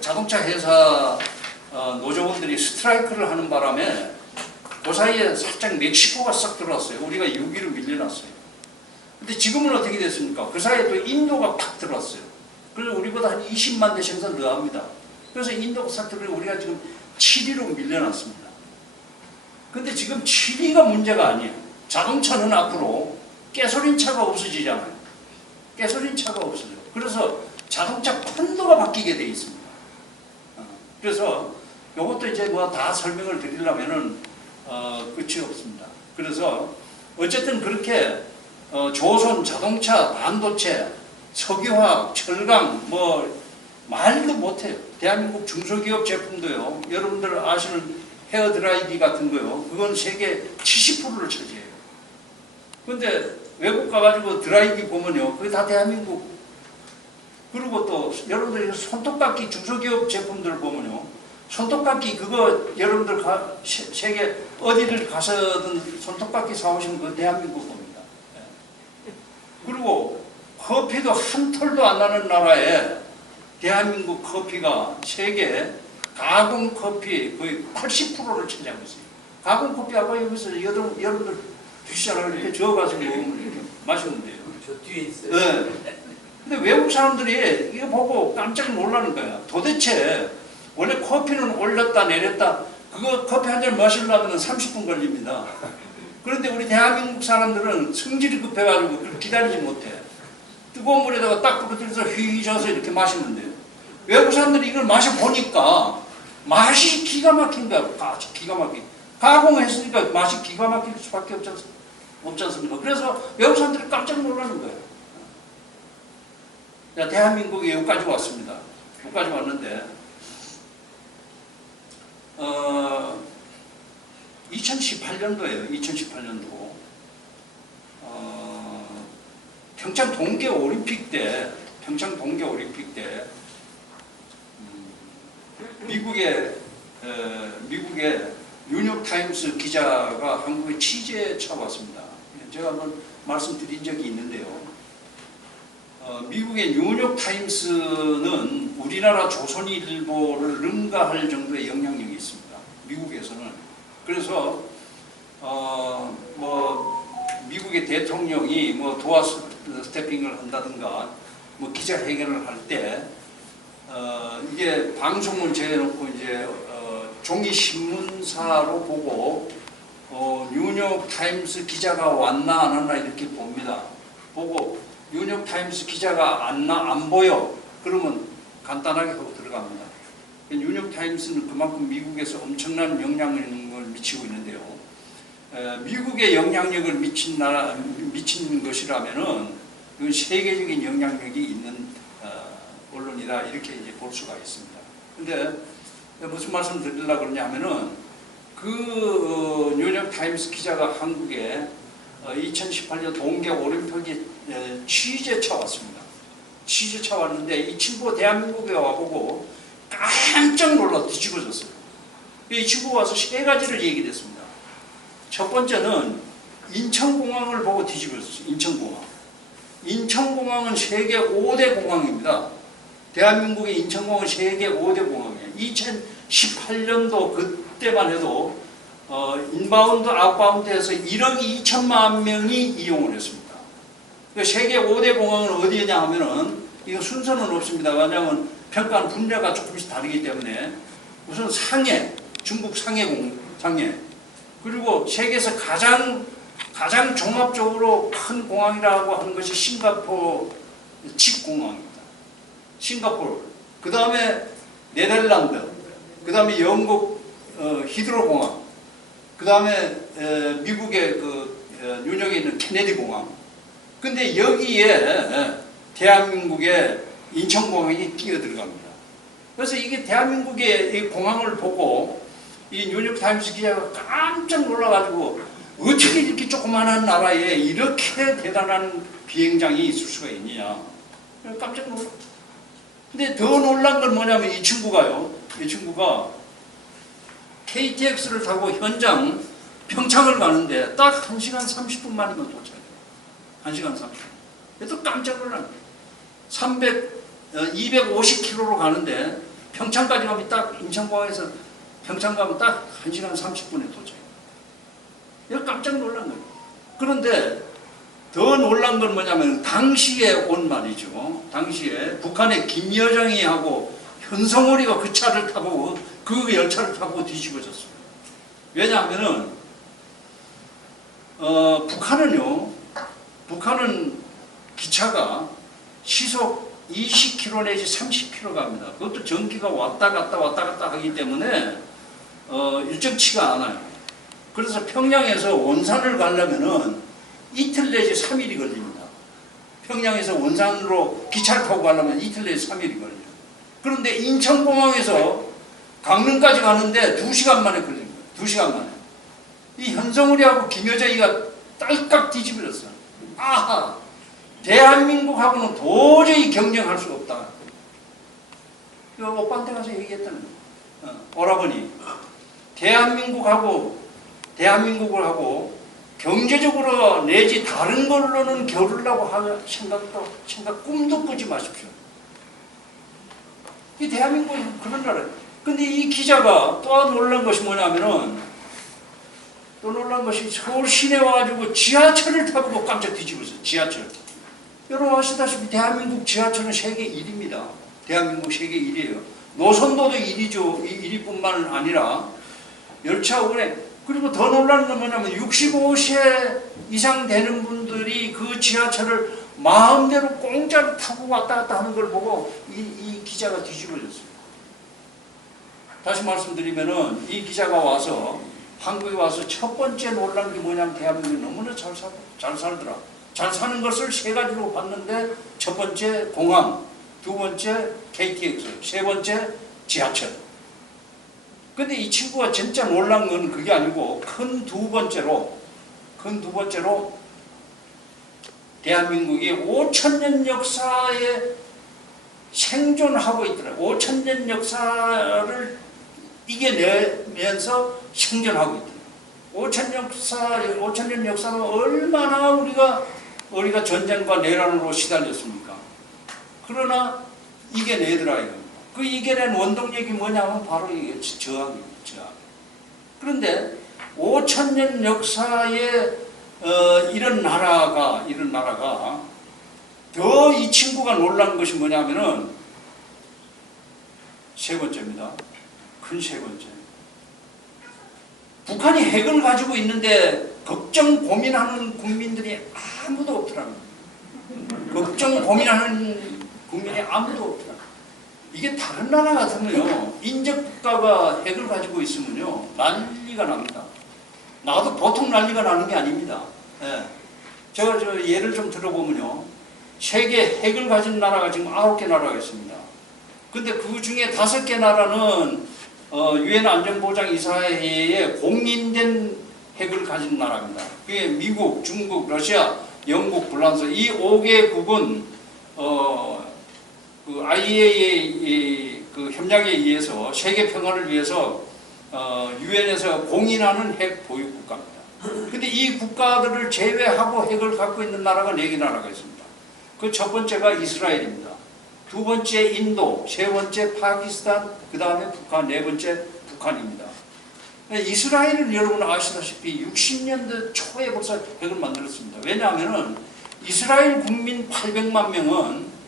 자동차 회사 노조원들이 스트라이크를 하는 바람에 그 사이에 살짝 멕시코가 싹 들어왔어요. 우리가 6위로 밀려났어요. 근데 지금은 어떻게 됐습니까? 그 사이에 또 인도가 팍 들어왔어요. 그래서 우리보다 한 20만 대 생산 더 합니다. 그래서 인도가 싹 들어오고 우리가 지금 7위로 밀려났습니다. 근데 지금 7위가 문제가 아니에요. 자동차는 앞으로 가솔린차가 없어지잖아요. 가솔린차가 없어져요. 그래서 자동차 판도가 바뀌게 돼 있습니다. 그래서 이것도 이제 뭐 다 설명을 드리려면은 끝이 없습니다. 그래서 어쨌든 그렇게 조선, 자동차, 반도체, 석유화학, 철강 뭐 말도 못해요. 대한민국 중소기업 제품도요. 여러분들 아시는 헤어드라이기 같은 거요. 그건 세계 70%를 차지해요. 근데 외국 가가지고 드라이기 보면요. 그게 다 대한민국. 그리고 또 여러분들이 손톱깎이 중소기업 제품들 보면요. 손톱깎이 그거 여러분들 세계 어디를 가서든 손톱깎이 사오시면 그 대한민국 겁니다. 예. 그리고 커피도 한 톨도 안 나는 나라에 대한민국 커피가 세계 가공 커피 거의 80%를 차지하고 있어요. 가공 커피 아까 여기서 여러분들 주시잖아요. 이렇게 저어가지고 이렇게 마시면 돼요. 저 뒤에 있어요. 네. 근데 외국 사람들이 이거 보고 깜짝 놀라는 거야. 도대체 원래 커피는 올렸다 내렸다 그거 커피 한 잔 마시려면 30분 걸립니다. 그런데 우리 대한민국 사람들은 성질이 급해가지고 기다리지 못해. 뜨거운 물에다가 딱 부러뜨려서 휘저어서 이렇게 마시면 돼요. 외국 사람들이 이걸 마셔보니까 맛이 기가 막힌 거야. 기가 막힌. 가공했으니까 맛이 기가 막힐 수밖에 없지 않습니까? 그래서 외국 사람들이 깜짝 놀라는 거예요. 자, 대한민국이 여기까지 왔습니다. 여기까지 왔는데 2018년도에요. 2018년도 평창 동계 올림픽 때 미국의 뉴욕 타임스 기자가 한국에 취재에 쳐왔습니다. 제가 한번 말씀드린 적이 있는데요. 미국의 뉴욕 타임스는 우리나라 조선일보를 능가할 정도의 영향력이 있습니다. 미국에서는. 그래서 미국의 대통령이 도어 스태핑을 한다든가 기자회견을 할 때 이게 방송을 재해놓고 이제 종이 신문사로 보고 뉴욕 타임스 기자가 왔나 안 왔나 이렇게 봅니다. 보고 뉴욕 타임스 기자가 안 보여. 그러면 간단하게 하고 들어갑니다. 뉴욕 타임스는 그만큼 미국에서 엄청난 영향력을 미치고 있는데요. 미국의 영향력을 미친 것이라면은 이건 세계적인 영향력이 있는 언론이다 이렇게 이제 볼 수가 있습니다. 근데 무슨 말씀 드리려고 그러냐면은 뉴욕 타임스 기자가 한국에 2018년 동계 올림픽에 취재차 왔습니다. 취재차 왔는데 이 친구가 대한민국에 와보고 깜짝 놀라 뒤집어졌어요. 이 친구가 와서 세 가지를 얘기를 했습니다. 첫 번째는 인천공항을 보고 뒤집어졌어요. 인천공항은 세계 5대 공항입니다. 대한민국의 인천공항은 세계 5대 공항이에요. 2018년도 그때만 해도 인바운드, 아웃바운드에서 1억 2천만 명이 이용을 했습니다. 세계 5대 공항은 어디냐 하면은 이거 순서는 없습니다. 왜냐하면 평가는 분야가 조금씩 다르기 때문에 우선 상해, 중국 상해. 그리고 세계에서 가장 종합적으로 큰 공항이라고 하는 것이 싱가포르 칩공항입니다. 싱가포르. 그 다음에 네덜란드. 그 다음에 영국 히드로 공항. 그 다음에 미국의 뉴욕에 있는 케네디 공항. 근데 여기에 대한민국의 인천공항이 뛰어들어갑니다. 그래서 이게 대한민국의 이 공항을 보고 이 뉴욕 타임스 기자가 깜짝 놀라가지고 어떻게 이렇게 조그마한 나라에 이렇게 대단한 비행장이 있을 수가 있느냐. 깜짝 놀라. 근데 더 놀란 건 뭐냐면 이 친구가 KTX를 타고 현장 평창을 가는데 딱 1시간 30분 만이면 도착해요. 1시간 30분. 또 깜짝 놀란 거예요. 250km로 가는데 평창까지 가면 딱 인천공항에서 평창 가면 딱 1시간 30분에 도착해요. 이거 깜짝 놀란 거예요. 그런데 더 놀란 건 뭐냐면 당시에 온 말이죠. 당시에 북한의 김여정이 하고 현성월이가 그 차를 타고 그 열차를 타고 뒤집어졌어요. 왜냐하면은 북한은 기차가 시속 20km 내지 30km 갑니다. 그것도 전기가 왔다 갔다 하기 때문에 일정치가 않아요. 그래서 평양에서 원산을 가려면은 이틀 내지 3일이 걸립니다. 평양에서 원산으로 기차를 타고 가려면 이틀 내지 3일이 걸려요. 그런데 인천공항에서 강릉까지 가는데 2시간 만에 걸린 거예요. 2시간 만에. 이 현성우리하고 김여정이가 딸깍 뒤집어졌어요. 아하! 대한민국하고는 도저히 경쟁할 수가 없다. 이거 오빠한테 가서 얘기했다는 거예요. 오라버니 대한민국을 하고 경제적으로 내지 다른 걸로는 겨루려고 하는 생각 꿈도 꾸지 마십시오. 이 대한민국이 그런 나라예요. 근데 이 기자가 또 놀란 것이 뭐냐면은, 또 놀란 것이 서울 시내 와가지고 지하철을 타고 깜짝 뒤집었어요. 지하철. 여러분 아시다시피 대한민국 지하철은 세계 1위입니다. 대한민국 세계 1위예요. 노선도도 1위죠. 1위뿐만 아니라 열차 운행. 그리고 더 놀라는 건 뭐냐면 65세 이상 되는 분들이 그 지하철을 마음대로 공짜로 타고 왔다 갔다 하는 걸 보고 이 기자가 뒤집어졌어요. 다시 말씀드리면은 이 기자가 와서 한국에 와서 첫 번째 놀란 게 뭐냐면 대한민국이 너무나 잘 살더라. 잘 사는 것을 세 가지로 봤는데 첫 번째 공항, 두 번째 KTX, 세 번째 지하철. 근데 이 친구가 진짜 놀란 건 그게 아니고 큰 두 번째로 대한민국이 5,000년 역사에 생존하고 있더라고요. 5,000년 역사를 이겨내면서 생존하고 있더라고요. 5,000년 역사는 얼마나 우리가 전쟁과 내란으로 시달렸습니까? 그러나 이겨내더라. 그 이겨낸 원동력이 뭐냐면 바로 이게 저항입니다. 저항. 그런데 5,000년 역사에 이런 나라가 더 이 친구가 놀란 것이 뭐냐면은 세 번째입니다. 큰 세 번째. 북한이 핵을 가지고 있는데 걱정 고민하는 국민들이 아무도 없더라고요. 걱정 고민하는 국민이 아무도 없더라고요. 이게 다른 나라 같으면요, 인접 국가가 핵을 가지고 있으면요, 난리가 납니다. 나도 보통 난리가 나는 게 아닙니다. 예. 제가 예를 좀 들어보면요, 세계 핵을 가진 나라가 지금 9개 나라가 있습니다. 근데 그 중에 5개 나라는 유엔 안전보장이사회에 공인된 핵을 가진 나라입니다. 그게 미국, 중국, 러시아, 영국, 프랑스 이 5개국은 그 IAEA 그 협약에 의해서 세계 평화를 위해서 유엔에서 공인하는 핵 보유 국가입니다. 근데 이 국가들을 제외하고 핵을 갖고 있는 나라가 4개 나라가 있습니다. 그 첫 번째가 이스라엘입니다. 두 번째 인도, 세 번째 파키스탄, 그 다음에 북한, 네 번째 북한입니다. 이스라엘은 여러분 아시다시피 60년대 초에 벌써 핵을 만들었습니다. 왜냐하면 이스라엘 국민 800만 명은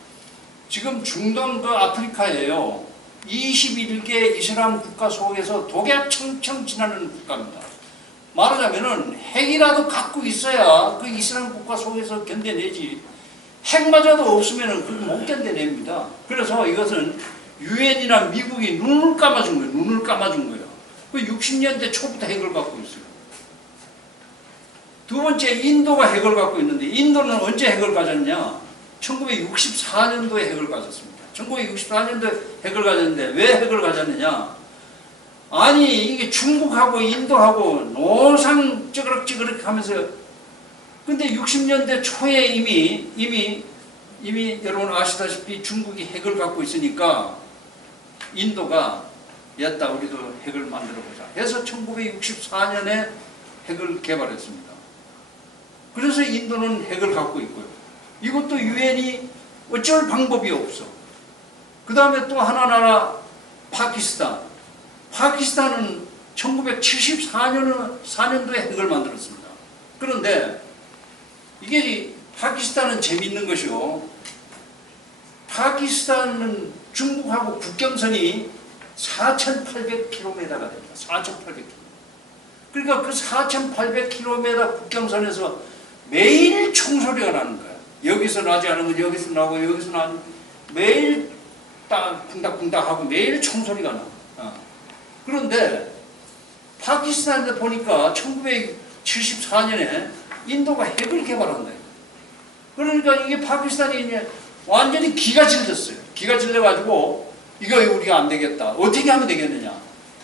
지금 중동 그 아프리카예요. 21개 이슬람 국가 속에서 독에 청청 지나는 국가입니다. 말하자면은 핵이라도 갖고 있어야 그 이슬람 국가 속에서 견뎌내지. 핵마저도 없으면은 그거 못 견뎌냅니다. 그래서 이것은 유엔이나 미국이 눈을 감아준 거예요. 눈을 감아준 거예요. 그 60년대 초부터 핵을 갖고 있어요. 두 번째 인도가 핵을 갖고 있는데 인도는 언제 핵을 가졌냐? 1964년도에 핵을 가졌습니다. 1964년도에 핵을 가졌는데 왜 핵을 가졌느냐? 아니 이게 중국하고 인도하고 노상 찌그럭찌그럭 하면서 근데 60년대 초에 이미 여러분 아시다시피 중국이 핵을 갖고 있으니까 인도가 였다 우리도 핵을 만들어보자 해서 1964년에 핵을 개발했습니다. 그래서 인도는 핵을 갖고 있고요. 이것도 유엔이 어쩔 방법이 없어. 그 다음에 또 하나 나라 파키스탄은 1974년도에 핵을 만들었습니다. 그런데 이게 파키스탄은 재미있는 것이요. 파키스탄은 중국하고 국경선이 4,800km가 됩니다. 4,800km. 그러니까 그 4,800km 국경선에서 매일 총소리가 나는 거야. 여기서 나지 않으면 여기서 나고 여기서 나는 매일 쿵닥쿵닥 하고 매일 총소리가 나. 그런데 파키스탄에 보니까 1974년에 인도가 핵을 개발한다. 그러니까 이게 파키스탄이 이제 완전히 기가 질렸어요. 기가 질려가지고 이거 우리가 안 되겠다. 어떻게 하면 되겠느냐.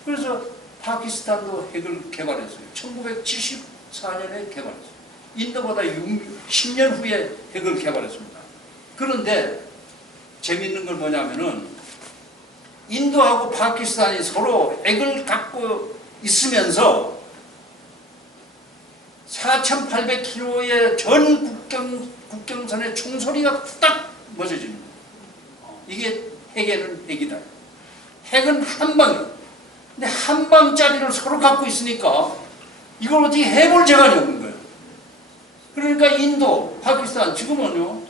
그래서 파키스탄도 핵을 개발했어요. 1974년에 개발했어요. 인도보다 10년 후에 핵을 개발했습니다. 그런데 재미있는 건 뭐냐면은 인도하고 파키스탄이 서로 핵을 갖고 있으면서 4,800km의 전 국경선의 총소리가 딱 멎어집니다. 이게 핵에는 핵이다. 핵은 한 방이에요. 근데 한 방짜리를 서로 갖고 있으니까 이걸 어떻게 해볼 재간이 없는 거예요. 그러니까 인도, 파키스탄 지금은요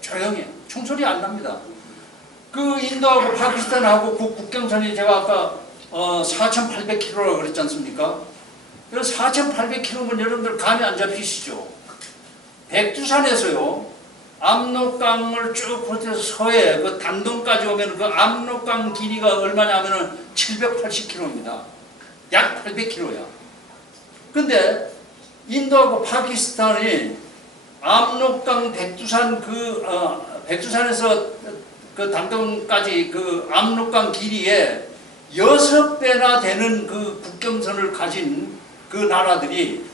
조용해. 총소리 안 납니다. 그 인도하고 파키스탄하고 그 국경선이 제가 아까 4,800km라고 그랬지 않습니까? 4,800km면 여러분들 감이 안 잡히시죠? 백두산에서요 압록강을 쭉 버텨서 서해 그 단동까지 오면 그 압록강 길이가 얼마냐면은 780km입니다. 약 800km야. 근데 인도하고 파키스탄이 압록강 백두산 백두산에서 그 단동까지 그 압록강 길이에 6배나 되는 그 국경선을 가진 그 나라들이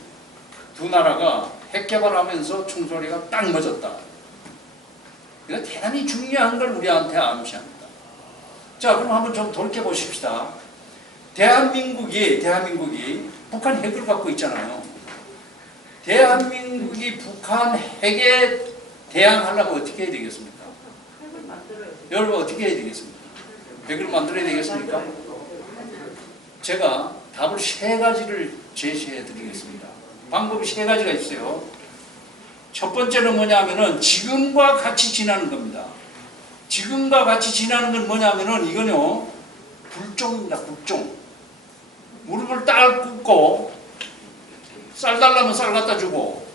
두 나라가 핵 개발하면서 총소리가 딱 멎었다. 이거 대단히 중요한 걸 우리한테 암시합니다. 자, 그럼 한번 좀 돌이켜 보십시다. 대한민국이 북한 핵을 갖고 있잖아요. 대한민국이 북한 핵에 대항하려면 어떻게 해야 되겠습니까? 여러분 어떻게 해야 되겠습니까? 핵을 만들어야 되겠습니까? 제가 답을 3가지를 제시해 드리겠습니다. 방법이 3가지가 있어요. 첫 번째는 뭐냐면은 지금과 같이 지나는 겁니다. 지금과 같이 지나는 건 뭐냐면은 이거요 굴종입니다. 굴종. 무릎을 딱 꿇고 쌀 달라면 쌀 갖다 주고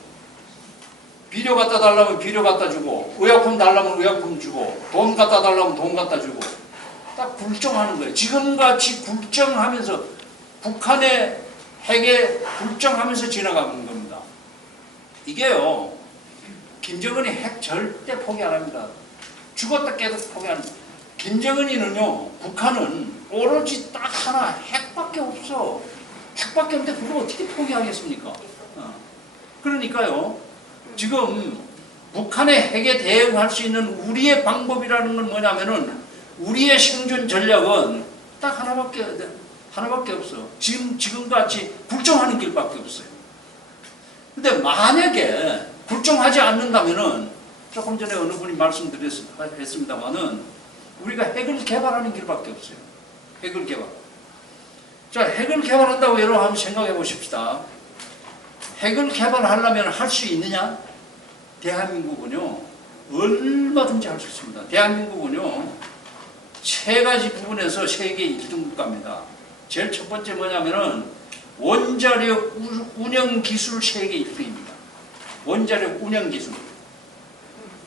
비료 갖다 달라면 비료 갖다 주고 의약품 달라면 의약품 주고 돈 갖다 달라면 돈 갖다 주고 딱 굴종하는 거예요. 지금같이 굴종하면서 북한의 핵에 굴종하면서 지나가는 겁니다. 이게요 김정은이 핵 절대 포기 안 합니다. 죽었다 깨도 포기 안 합니다. 김정은이는요 북한은 오로지 딱 하나 핵밖에 없어. 핵밖에 없는데 그걸 어떻게 포기하겠습니까? 그러니까요 지금 북한의 핵에 대응할 수 있는 우리의 방법이라는 건 뭐냐면은 우리의 생존 전략은 딱 하나밖에 없어. 지금같이 굴종하는 길밖에 없어요. 근데 만약에 굴종하지 않는다면은 조금 전에 어느 분이 말씀드렸습니다만은 우리가 핵을 개발하는 길밖에 없어요. 핵을 개발. 자, 핵을 개발한다고 여러분 한번 생각해 보십시다. 핵을 개발하려면 할 수 있느냐? 대한민국은요 얼마든지 할 수 있습니다. 대한민국은요 3가지 부분에서 세계 1등 국가입니다. 제일 첫 번째 뭐냐면은 원자력 운영 기술 세계 1등입니다. 원자력 운영 기술.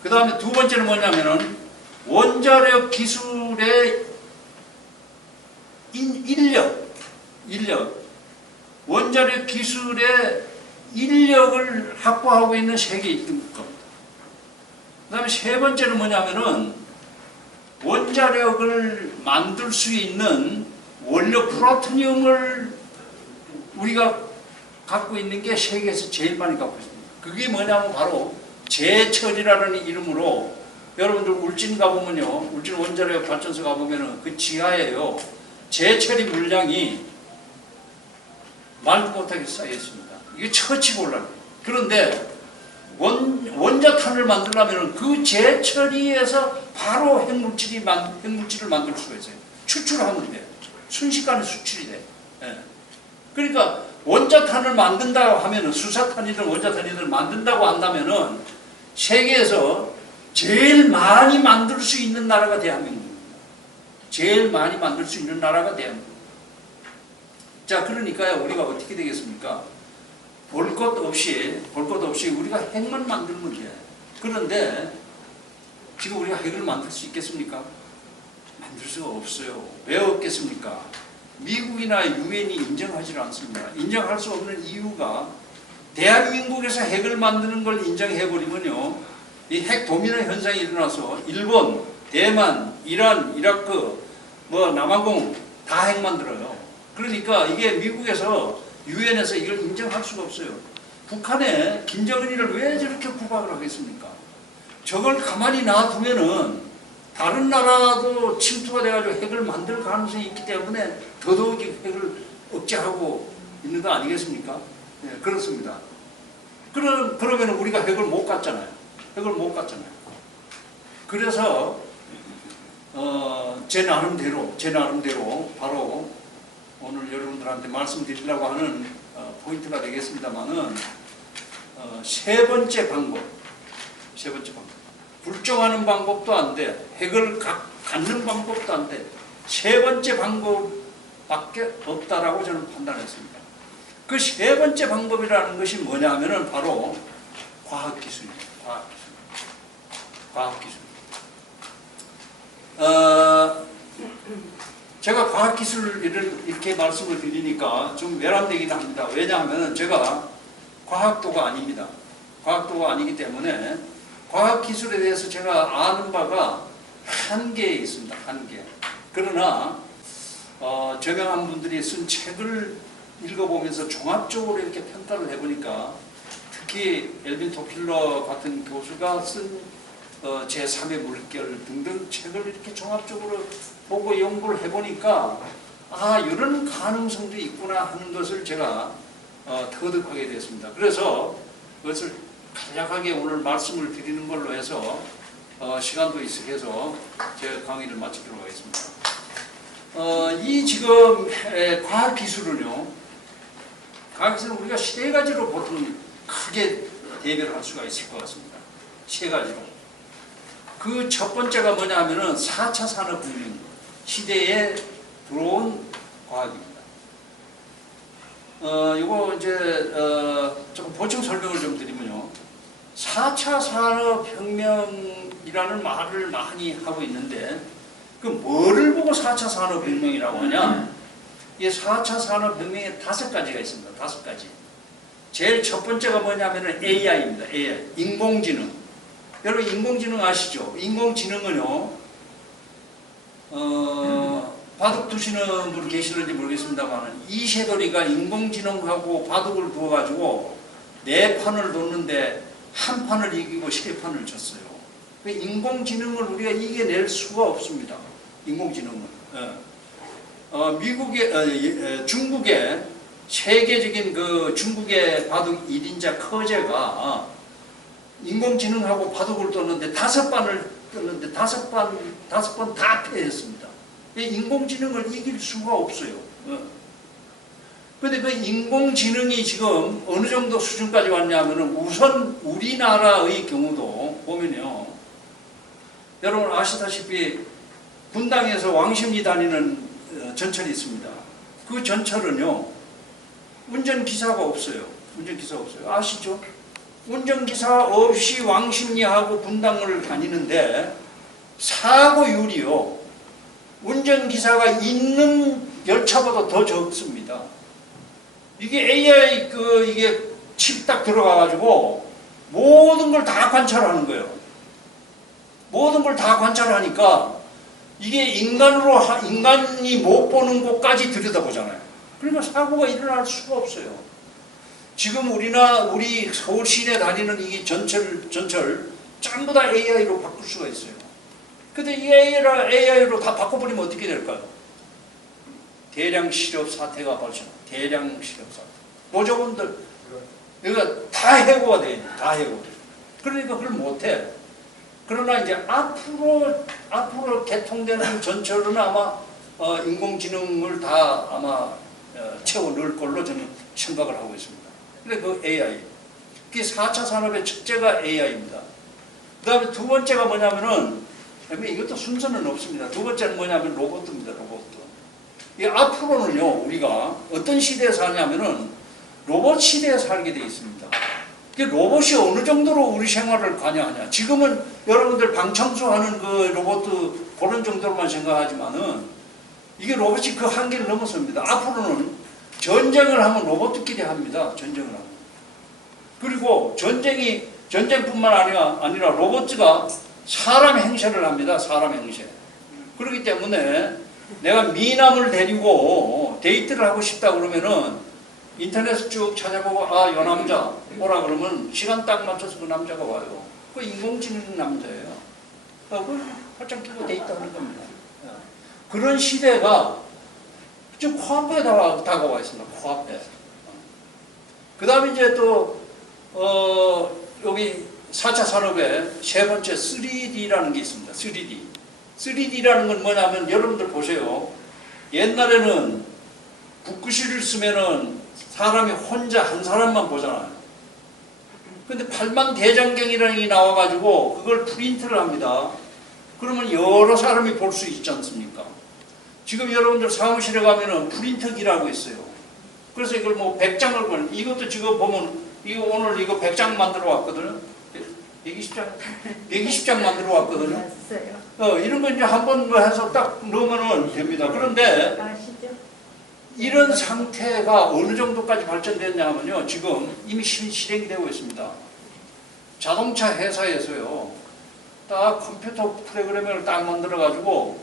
그 다음에 두 번째는 뭐냐면은 원자력 기술의 인력. 원자력 기술의 인력을 확보하고 있는 세계 1등 국가입니다. 그 다음에 세 번째는 뭐냐면은 원자력을 만들 수 있는 원료 플루토늄을 우리가 갖고 있는 게 세계에서 제일 많이 갖고 있습니다. 그게 뭐냐면 바로 제철이라는 이름으로 여러분들 울진 가보면요, 울진 원자력 발전소 가보면은 그 지하에요 제철이 물량이 말도 못하게 쌓여 있습니다. 이게 처치곤란. 그런데 원자탄을 만들려면 그 제철이에서 바로 핵물질을 만들 수가 있어요. 추출하면 돼요. 순식간에 수출이 돼. 예. 그러니까 원자탄을 만든다고 하면은 수사탄이든 원자탄이든 만든다고 한다면은 세계에서 제일 많이 만들 수 있는 나라가 대한민국입니다. 제일 많이 만들 수 있는 나라가 대한민국. 자, 그러니까요 우리가 어떻게 되겠습니까? 볼 것 없이 우리가 핵만 만들면 돼. 그런데 지금 우리가 핵을 만들 수 있겠습니까? 만들 수가 없어요. 왜 없겠습니까? 미국이나 유엔이 인정하지 않습니다. 인정할 수 없는 이유가 대한민국에서 핵을 만드는 걸 인정해버리면요 이 핵 도미노 현상이 일어나서 일본, 대만, 이란, 이라크, 남아공 다 핵 만들어요. 그러니까 이게 미국에서 유엔에서 이걸 인정할 수가 없어요. 북한에 김정은이를 왜 저렇게 구박을 하겠습니까? 저걸 가만히 놔두면은 다른 나라도 침투가 돼가지고 핵을 만들 가능성이 있기 때문에 더더욱이 핵을 억제하고 있는 거 아니겠습니까? 네, 그렇습니다. 그러면 우리가 핵을 못 갖잖아요. 핵을 못 갖잖아요. 그래서 제 나름대로 바로 오늘 여러분들한테 말씀드리려고 하는 포인트가 되겠습니다만은 세 번째 방법. 불정하는 방법도 안 돼. 핵을 갖는 방법도 안 돼. 세 번째 방법밖에 없다라고 저는 판단했습니다. 그 세 번째 방법이라는 것이 뭐냐 하면은 바로 과학기술입니다. 과학기술. 제가 과학기술을 이렇게 말씀을 드리니까 좀 외람되긴 합니다. 왜냐하면 제가 과학도가 아닙니다. 과학도가 아니기 때문에 과학기술에 대해서 제가 아는 바가 한계에 있습니다. 한계. 그러나 저명한 분들이 쓴 책을 읽어보면서 종합적으로 이렇게 평가를 해보니까 특히 엘빈 토필러 같은 교수가 쓴 제3의 물결 등등 책을 이렇게 종합적으로 보고 연구를 해보니까 이런 가능성도 있구나 하는 것을 제가 터득하게 됐습니다. 그래서 그것을 간략하게 오늘 말씀을 드리는 걸로 해서 시간도 있어서 제가 강의를 마치도록 하겠습니다. 이 지금 과학기술은요, 과학기술은 우리가 세 가지로 보통 크게 대별을 할 수가 있을 것 같습니다. 세 가지로. 그 첫 번째가 뭐냐 하면은 4차 산업혁명 시대에 들어온 과학입니다. 이거 이제 조금 보충 설명을 좀 드리면요. 4차 산업혁명이라는 말을 많이 하고 있는데 그 뭐를 보고 4차 산업혁명이라고 하냐? 이 4차 산업혁명에 5가지가 있습니다. 5가지. 제일 첫 번째가 뭐냐면은 AI입니다. AI. 인공지능. 여러분 인공지능 아시죠? 인공지능은요, 바둑 두시는 분 계시는지 모르겠습니다만 이세돌이가 인공지능하고 바둑을 부어가지고 4판을 뒀는데 한 판을 이기고 10판을 졌어요. 인공지능을 우리가 이겨낼 수가 없습니다. 인공지능은. 중국의 세계적인 그 중국의 바둑 1인자 커제가 인공지능하고 바둑을 떴는데 5판을 떴는데 5번 다 패했습니다. 인공지능을 이길 수가 없어요. 그런데 그 인공지능이 지금 어느 정도 수준까지 왔냐면은 우선 우리나라의 경우도 보면요. 여러분 아시다시피 분당에서 왕십리 다니는 전철이 있습니다. 그 전철은요, 운전기사가 없어요. 아시죠? 운전기사 없이 왕십리하고 분당을 다니는데 사고율이요, 운전기사가 있는 열차보다 더 적습니다. 이게 AI 이게 칩 딱 들어가가지고 모든 걸 다 관찰하는 거예요. 모든 걸 다 관찰하니까 이게 인간이 못 보는 곳까지 들여다보잖아요. 그러니까 사고가 일어날 수가 없어요. 지금 우리 서울 시내 다니는 이 전철 전부 다 AI로 바꿀 수가 있어요. 근데 이 AI로 다 바꿔버리면 어떻게 될까요? 대량 실업 사태가 발생합니다. 대량 실업 사태. 노조원들, 그러니까 다 해고가 돼요. 다 해고. 그러니까 그걸 못해. 그러나 이제 앞으로 개통되는 전철은 아마 인공지능을 다 아마 채워 넣을 걸로 저는 생각을 하고 있습니다. 근데 그 AI. 그게 4차 산업의 첫째가 AI입니다. 그 다음에 두 번째가 뭐냐면은, 이것도 순서는 없습니다. 두 번째는 뭐냐면 로봇입니다. 로봇. 이 앞으로는요, 우리가 어떤 시대에 사냐면은 로봇 시대에 살게 되어 있습니다. 로봇이 어느 정도로 우리 생활을 관여하냐. 지금은 여러분들 방청소하는 그 로봇 그런 정도로만 생각하지만은 이게 로봇이 그 한계를 넘어섭니다. 앞으로는 전쟁을 하면 로봇끼리 합니다. 전쟁을 하면. 그리고 전쟁뿐만 아니라 로봇가 사람 행세를 합니다. 사람 행세. 그렇기 때문에 내가 미남을 데리고 데이트를 하고 싶다 그러면은 인터넷을 쭉 찾아보고 요 남자 오라 그러면 시간 딱 맞춰서 그 남자가 와요. 그 인공지능 남자예요. 팔짱 끼고 돼 있다는 겁니다. 그런 시대가 지금 코앞에 다가와 있습니다. 코앞에. 그 다음에 이제 또 여기 4차 산업에 세 번째 3D라는 게 있습니다. 3D. 3D라는 건 뭐냐면 여러분들 보세요. 옛날에는 붓글씨를 쓰면은 사람이 혼자 한 사람만 보잖아요. 근데 팔만대장경이라는 게 나와가지고 그걸 프린트를 합니다. 그러면 여러 사람이 볼 수 있지 않습니까? 지금 여러분들 사무실에 가면은 프린터기라고 있어요. 그래서 이걸 뭐 100장을 보는, 이것도 지금 보면 이거 오늘 이거 100장 만들어 왔거든요. 120장 만들어 왔거든요. 이런 거 이제 한번 뭐 해서 딱 넣으면 됩니다. 그런데 이런 상태가 어느 정도까지 발전됐냐 하면요. 지금 이미 실행이 되고 있습니다. 자동차 회사에서요. 딱 컴퓨터 프로그램을 딱 만들어가지고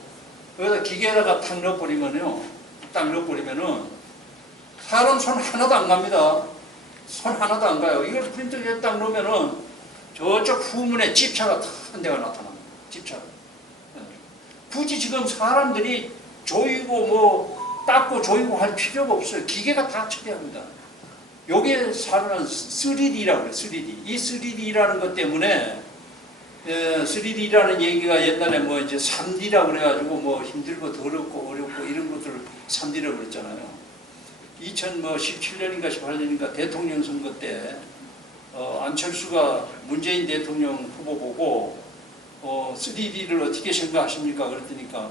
여기다 기계에다가 탁 넣어버리면요. 딱 넣어버리면은 사람 손 하나도 안 갑니다. 손 하나도 안 가요. 이걸 프린터기에 딱 넣으면은 저쪽 후문에 집차가 한 대가 나타납니다. 집차. 굳이 지금 사람들이 조이고 뭐 닦고 조이고 할 필요가 없어요. 기계가 다 처리합니다. 여기에 사는 3D라고 해요. 3D. 이 3D라는 것 때문에 3D라는 얘기가 옛날에 뭐 이제 3D라고 그래가지고 뭐 힘들고 더럽고 어렵고 이런 것들을 3D라고 그랬잖아요. 2017년인가 18년인가 대통령 선거 때 안철수가 문재인 대통령 후보 보고 3D를 어떻게 생각하십니까? 그랬더니까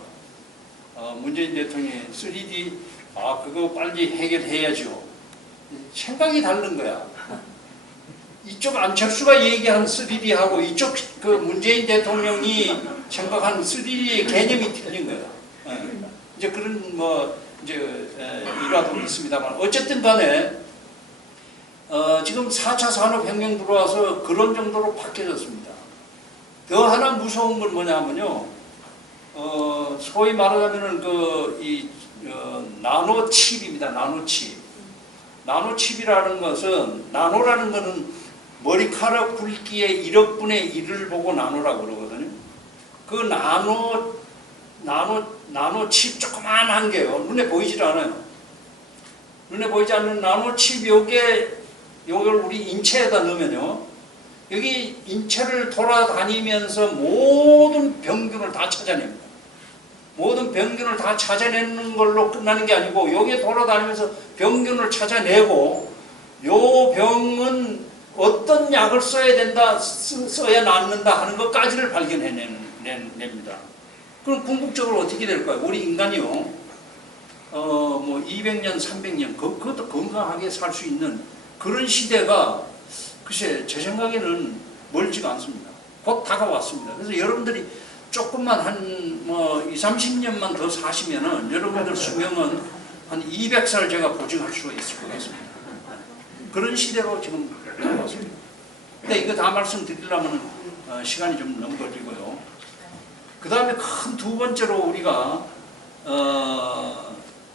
문재인 대통령이 3D 그거 빨리 해결해야죠. 생각이 다른 거야. 이쪽 안철수가 얘기한 3D하고 이쪽 그 문재인 대통령이 생각하는 3D의 개념이 틀린 거예요. 이제 그런 뭐 이제 일화도 있습니다만 어쨌든 간에 지금 4차 산업혁명 들어와서 그런 정도로 바뀌어졌습니다. 더 하나 무서운 건 뭐냐면요. 소위 말하자면은 나노칩입니다. 나노칩. 나노칩이라는 것은 나노라는 것은 머리카락 굵기의 1억분의 1을 보고 나노라고 그러거든요. 그 나노칩 조그만한 게요. 눈에 보이질 않아요. 눈에 보이지 않는 나노칩 요걸 우리 인체에다 넣으면요. 여기 인체를 돌아다니면서 모든 병균을 다 찾아냅니다. 모든 병균을 다 찾아내는 걸로 끝나는 게 아니고 여기에 돌아다니면서 병균을 찾아내고 요 병은 어떤 약을 써야 된다, 써야 낫는다 하는 것까지를 발견해냅니다. 그럼 궁극적으로 어떻게 될까요? 우리 인간이요, 뭐 200년, 300년, 그것도 건강하게 살 수 있는 그런 시대가 글쎄 제 생각에는 멀지가 않습니다. 곧 다가왔습니다. 그래서 여러분들이 조금만 뭐 20, 30년만 더 사시면은 여러분들 수명은 한 200살 제가 보증할 수가 있을 것 같습니다. 그런 시대로 지금 나왔습니다. 근데 이거 다 말씀드리려면 시간이 좀 너무 걸리고요. 그 다음에 큰 두 번째로 우리가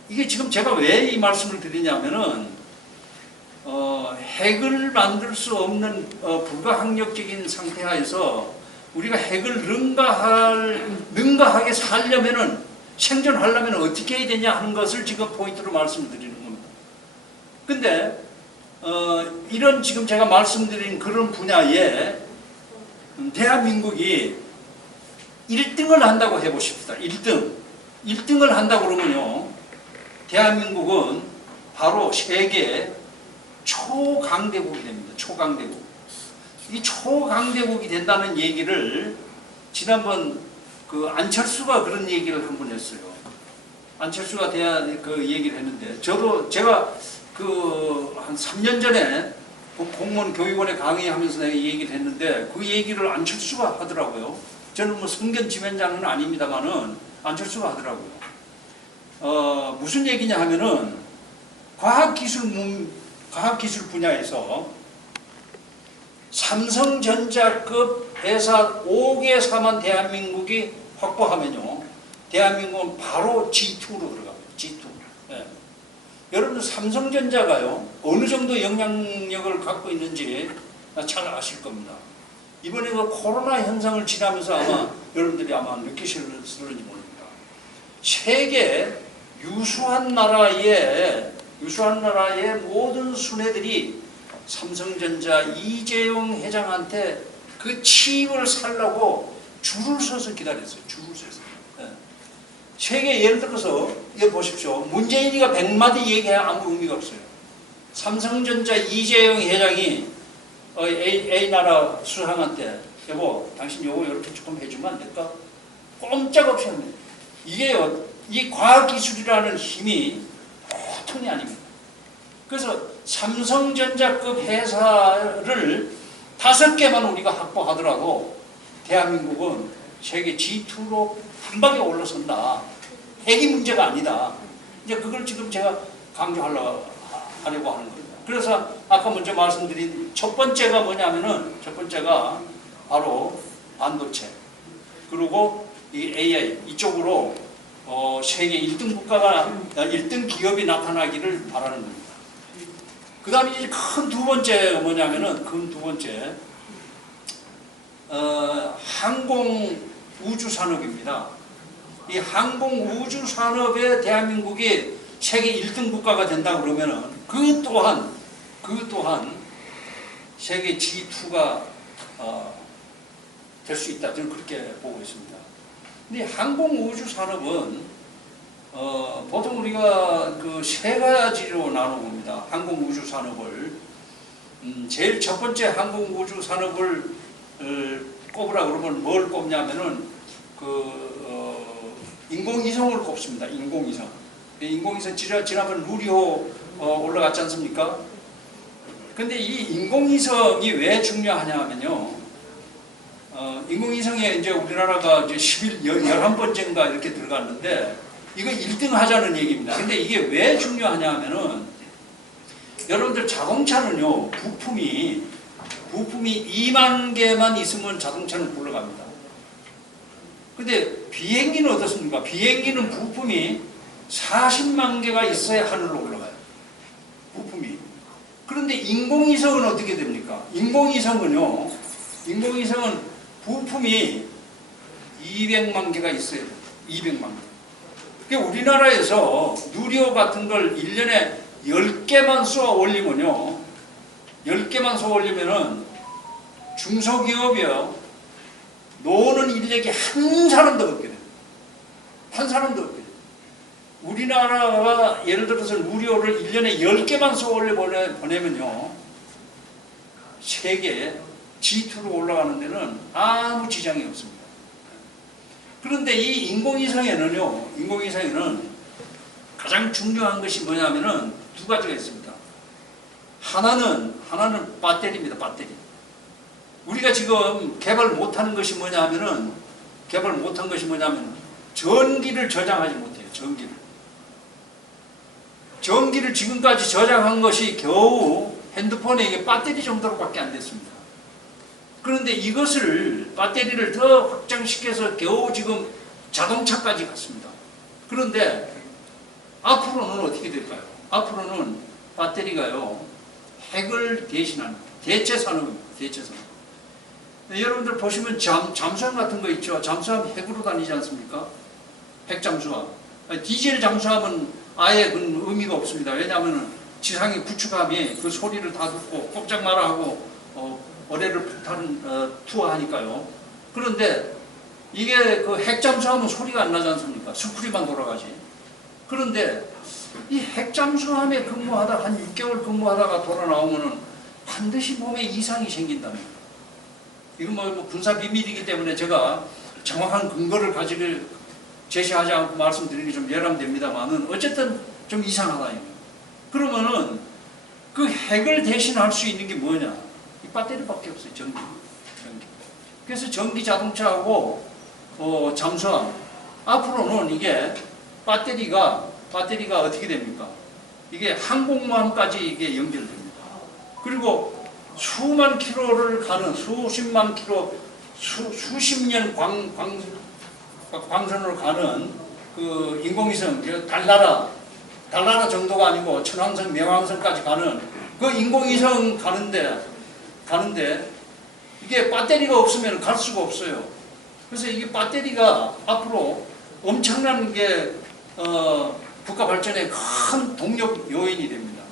이게 지금 제가 왜 이 말씀을 드리냐면은 핵을 만들 수 없는 불가항력적인 상태하에서 우리가 핵을 능가하게 살려면은 생존하려면 어떻게 해야 되냐 하는 것을 지금 포인트로 말씀드리는 겁니다. 근데 이런 지금 제가 말씀드린 그런 분야에 대한민국이 1등을 한다고 해보십시다. 1등을 한다고 그러면요. 대한민국은 바로 세계 초강대국이 됩니다. 초강대국. 이 초강대국이 된다는 얘기를 지난번 그 안철수가 그런 얘기를 한 번 했어요. 안철수가 그 얘기를 했는데 제가 그 한 3년 전에 공무원 교육원에 강의하면서 내가 얘기를 했는데 그 얘기를 안철수가 하더라고요. 저는 뭐 성견 지면장은 아닙니다만은 안철수가 하더라고요. 무슨 얘기냐 하면은 과학기술 분야에서 삼성전자급 회사 5개사만 대한민국이 확보하면요. 대한민국은 바로 G2로 들어갑니다. G2. 네. 여러분들 삼성전자가요. 어느 정도 영향력을 갖고 있는지 잘 아실 겁니다. 이번에 그 코로나 현상을 지나면서 아마 여러분들이 아마 느끼실는지 모릅니다. 세계 유수한 나라의 모든 순회들이 삼성전자 이재용 회장한테 그 취임을 살라고 줄을 서서 기다렸어요. 줄을 서서. 네. 세계 예를 들어서 이거 보십시오. 문재인이가 100마디 얘기해야 아무 의미가 없어요. 삼성전자 이재용 회장이 A나라 수상한테 여보 당신 요거 이렇게 조금 해주면 안 될까? 꼼짝없이 합니다. 이게요, 이 과학기술이라는 힘이 보통이 아닙니다. 그래서 삼성전자급 회사를 5개만 우리가 확보하더라도 대한민국은 세계 G2로 한 방에 올라선다. 핵이 문제가 아니다. 이제 그걸 지금 제가 강조하려고 하는 겁니다. 그래서 아까 먼저 말씀드린 첫 번째가 뭐냐면은 첫 번째가 바로 반도체 그리고 이 AI 이쪽으로 세계 1등 국가가 1등 기업이 나타나기를 바라는 겁니다. 그 다음에 이제 큰 두 번째가 뭐냐면은 큰 두 번째 항공 우주 산업입니다. 이 항공 우주 산업에 대한민국이 세계 1등 국가가 된다 그러면은 그 또한 세계 G2가 될 수 있다. 저는 그렇게 보고 있습니다. 근데 항공 우주 산업은 보통 우리가 그 세 가지로 나눠봅니다. 항공 우주 산업을 제일 첫 번째 항공 우주 산업을 꼽으라 그러면 뭘 꼽냐면은 인공위성을 꼽습니다. 인공위성. 인공위성 지난번 루리호 올라갔지 않습니까? 근데 이 인공위성이 왜 중요하냐면요. 인공위성에 이제 우리나라가 이제 11번째인가 이렇게 들어갔는데 이거 1등 하자는 얘기입니다. 근데 이게 왜 중요하냐면은 여러분들 자동차는요, 부품이 2만 개만 있으면 자동차는 굴러갑니다. 근데 비행기는 어떻습니까? 비행기는 부품이 40만 개가 있어야 하늘로 올라가요. 부품이. 그런데 인공위성은 어떻게 됩니까? 인공위성은 부품이 200만 개가 있어야 돼요. 200만 개. 그러니까 우리나라에서 누리호 같은 걸 1년에 10개만 쏘아 올리면요. 10개만 쏘아 올리면은 중소기업이요. 노는 인력이 한 사람도 없게 돼요. 한 사람도 없게 돼요. 우리나라가 예를 들어서 누리호를 1년에 10개만 쏘아 올려 보내면요. 세계 G2로 올라가는 데는 아무 지장이 없습니다. 그런데 이 인공위성에는 가장 중요한 것이 뭐냐면은 두 가지가 있습니다. 하나는 배터리입니다. 배터리. 우리가 지금 개발 못한 것이 뭐냐면 전기를 저장하지 못해요. 전기를 지금까지 저장한 것이 겨우 핸드폰에 이게 배터리 정도로밖에 안 됐습니다. 그런데 이것을 배터리를 더 확장시켜서 겨우 지금 자동차까지 갔습니다. 그런데 앞으로는 어떻게 될까요? 앞으로는 배터리가요, 핵을 대신하는 대체 산업입니다. 대체 산업. 여러분들 보시면 잠수함 같은 거 있죠. 잠수함 핵으로 다니지 않습니까? 핵 잠수함. 디젤 잠수함은 아예 그런 의미가 없습니다. 왜냐하면 지상의 구축함이 그 소리를 다 듣고 꼼짝 마라 하고 어뢰를 투하하니까요. 그런데 이게 그 핵잠수함은 소리가 안 나지 않습니까? 스크류만 돌아가지. 그런데 이 핵잠수함에 근무하다 한 6개월 근무하다가 돌아 나오면은 반드시 몸에 이상이 생긴답니다. 이건 뭐 군사 비밀이기 때문에 제가 정확한 근거를 가지고 제시하지 않고 말씀드리기 좀 예람됩니다만은 어쨌든 좀 이상하다. 그러면은 그 핵을 대신할 수 있는 게 뭐냐? 이 배터리밖에 없어요. 전기. 그래서 전기 자동차하고 잠수함 앞으로는 이게 배터리가 어떻게 됩니까? 이게 항공모함까지 이게 연결됩니다. 그리고 수만 킬로를 가는 수십만 킬로 수십 년 광선으로 가는 그 인공위성 달나라 정도가 아니고 천왕성, 명왕성까지 가는 그 인공위성 가는데 이게 배터리가 없으면 갈 수가 없어요. 그래서 이게 배터리가 앞으로 엄청난 게 국가 발전에 큰 동력 요인이 됩니다.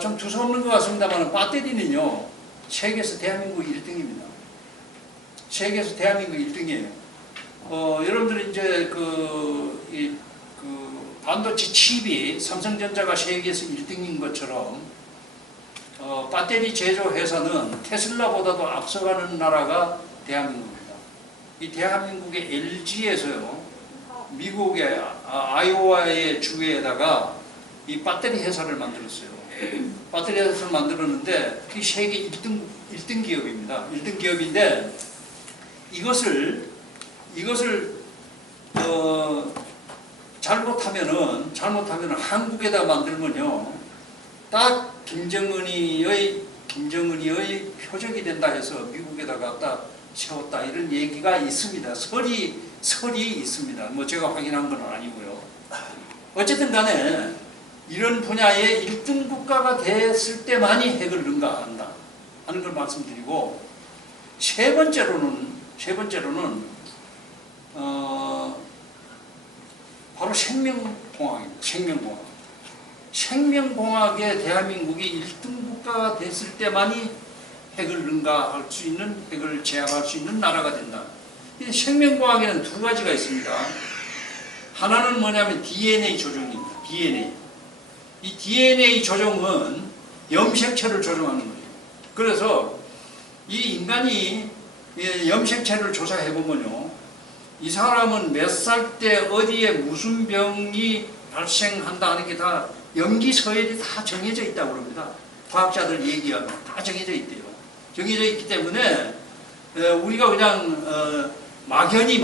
좀 두서없는 것 같습니다만 배터리는요 세계에서 대한민국 1등입니다. 세계에서 대한민국 1등이에요. 여러분들이 이제 그 반도체 칩이 삼성전자가 세계에서 1등인 것처럼 배터리 제조 회사는 테슬라보다도 앞서가는 나라가 대한민국입니다. 이 대한민국의 LG에서요 미국의 아이오와의 주에다가 이 배터리 회사를 만들었어요. 배터리 회사를 만들었는데 이 세계 1등 기업입니다. 1등 기업인데 이것을 잘못하면은 한국에다 만들면요 딱 김정은이의 표적이 된다 해서 미국에다가 갖다 세웠다 이런 얘기가 있습니다. 설이 있습니다. 뭐 제가 확인한 건 아니고요. 어쨌든 간에 이런 분야에 1등 국가가 됐을 때만이 핵을 능가한다 하는 걸 말씀드리고, 세 번째로는 바로 생명공학입니다. 생명공학에 대한민국이 1등 국가가 됐을 때만이 핵을 능가할 수 있는, 핵을 제압할 수 있는 나라가 된다. 이 생명공학에는 두 가지가 있습니다. 하나는 뭐냐면 DNA 조종입니다. 이 DNA 조종은 염색체를 조종하는 거예요. 그래서 이 인간이 염색체를 조사해 보면요, 이 사람은 몇 살 때 어디에 무슨 병이 발생한다 하는 게 다 염기 서열이 다 정해져 있다고 그럽니다. 과학자들 얘기하면 다 정해져 있대요. 정해져 있기 때문에 우리가 그냥 막연히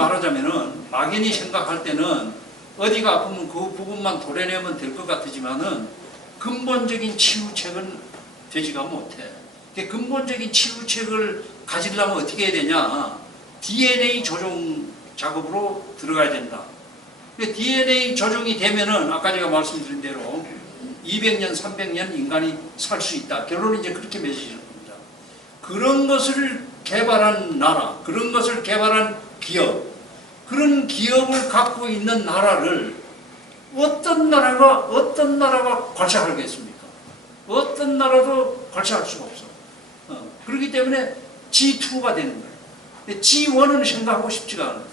생각할 때는 어디가 아프면 그 부분만 도려내면 될 것 같지만은 근본적인 치유책은 되지가 못해. 근본적인 치유책을 가지려면 어떻게 해야 되냐? DNA 조종 작업으로 들어가야 된다. DNA 조종이 되면은 아까 제가 말씀드린 대로 200년, 300년 인간이 살 수 있다. 결론은 이제 그렇게 맺어지는 겁니다. 그런 것을 개발한 나라, 그런 것을 개발한 기업, 그런 기업을 갖고 있는 나라를 어떤 나라가 관찰하겠습니까? 어떤 나라도 관찰할 수가 없어. 그렇기 때문에 G2가 되는 거예요. G1은 생각하고 싶지가 않아요.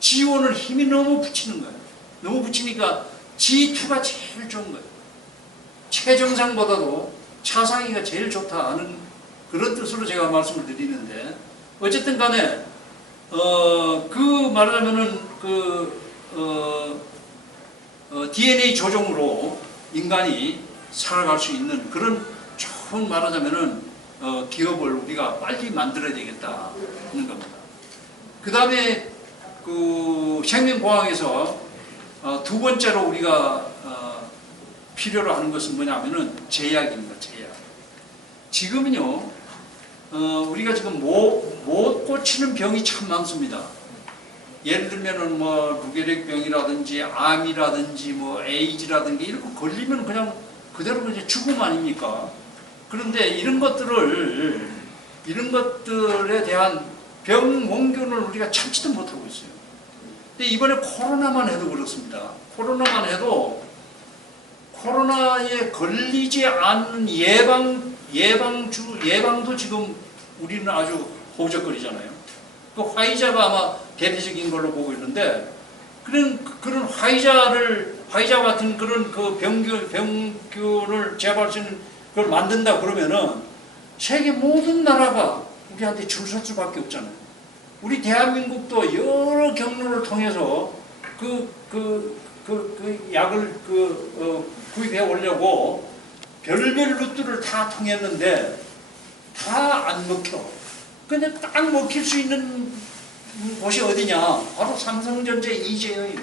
G1을 힘이 너무 붙이는 거예요. 너무 붙이니까 G2가 제일 좋은 거예요. 최정상보다도 차상위가 제일 좋다 하는 그런 뜻으로 제가 말씀을 드리는데, 어쨌든 간에 말하자면은 DNA 조종으로 인간이 살아갈 수 있는 그런 좋은 말하자면은 기업을 우리가 빨리 만들어야 되겠다 하는 겁니다. 그 다음에 생명공학에서 두 번째로 우리가 필요로 하는 것은 뭐냐면은 제약입니다. 제약. 지금은요 우리가 지금 못 고치는 병이 참 많습니다. 예를 들면은 뭐 루게릭병이라든지 암이라든지 뭐 에이즈라든지 이런 거 걸리면 그냥 그대로 이제 죽음 아닙니까? 그런데 이런 것들에 대한 병 원균을 우리가 참지도 못하고 있어요. 근데 이번에 코로나만 해도 그렇습니다. 코로나만 해도 코로나에 걸리지 않는 예방도 지금 우리는 아주 호적거리잖아요. 그 화이자가 아마 대표적인 걸로 보고 있는데, 그런 화이자 같은 그런 그 병균을 제압할 수 있는 걸 만든다 그러면은 세계 모든 나라가 우리한테 줄 설 수밖에 없잖아요. 우리 대한민국도 여러 경로를 통해서 그 약을 구입해 오려고 별별 루트를 다 통했는데 다 안 먹혀. 근데 딱 먹힐 수 있는 곳이 어디냐? 바로 삼성전자 이재효입니다.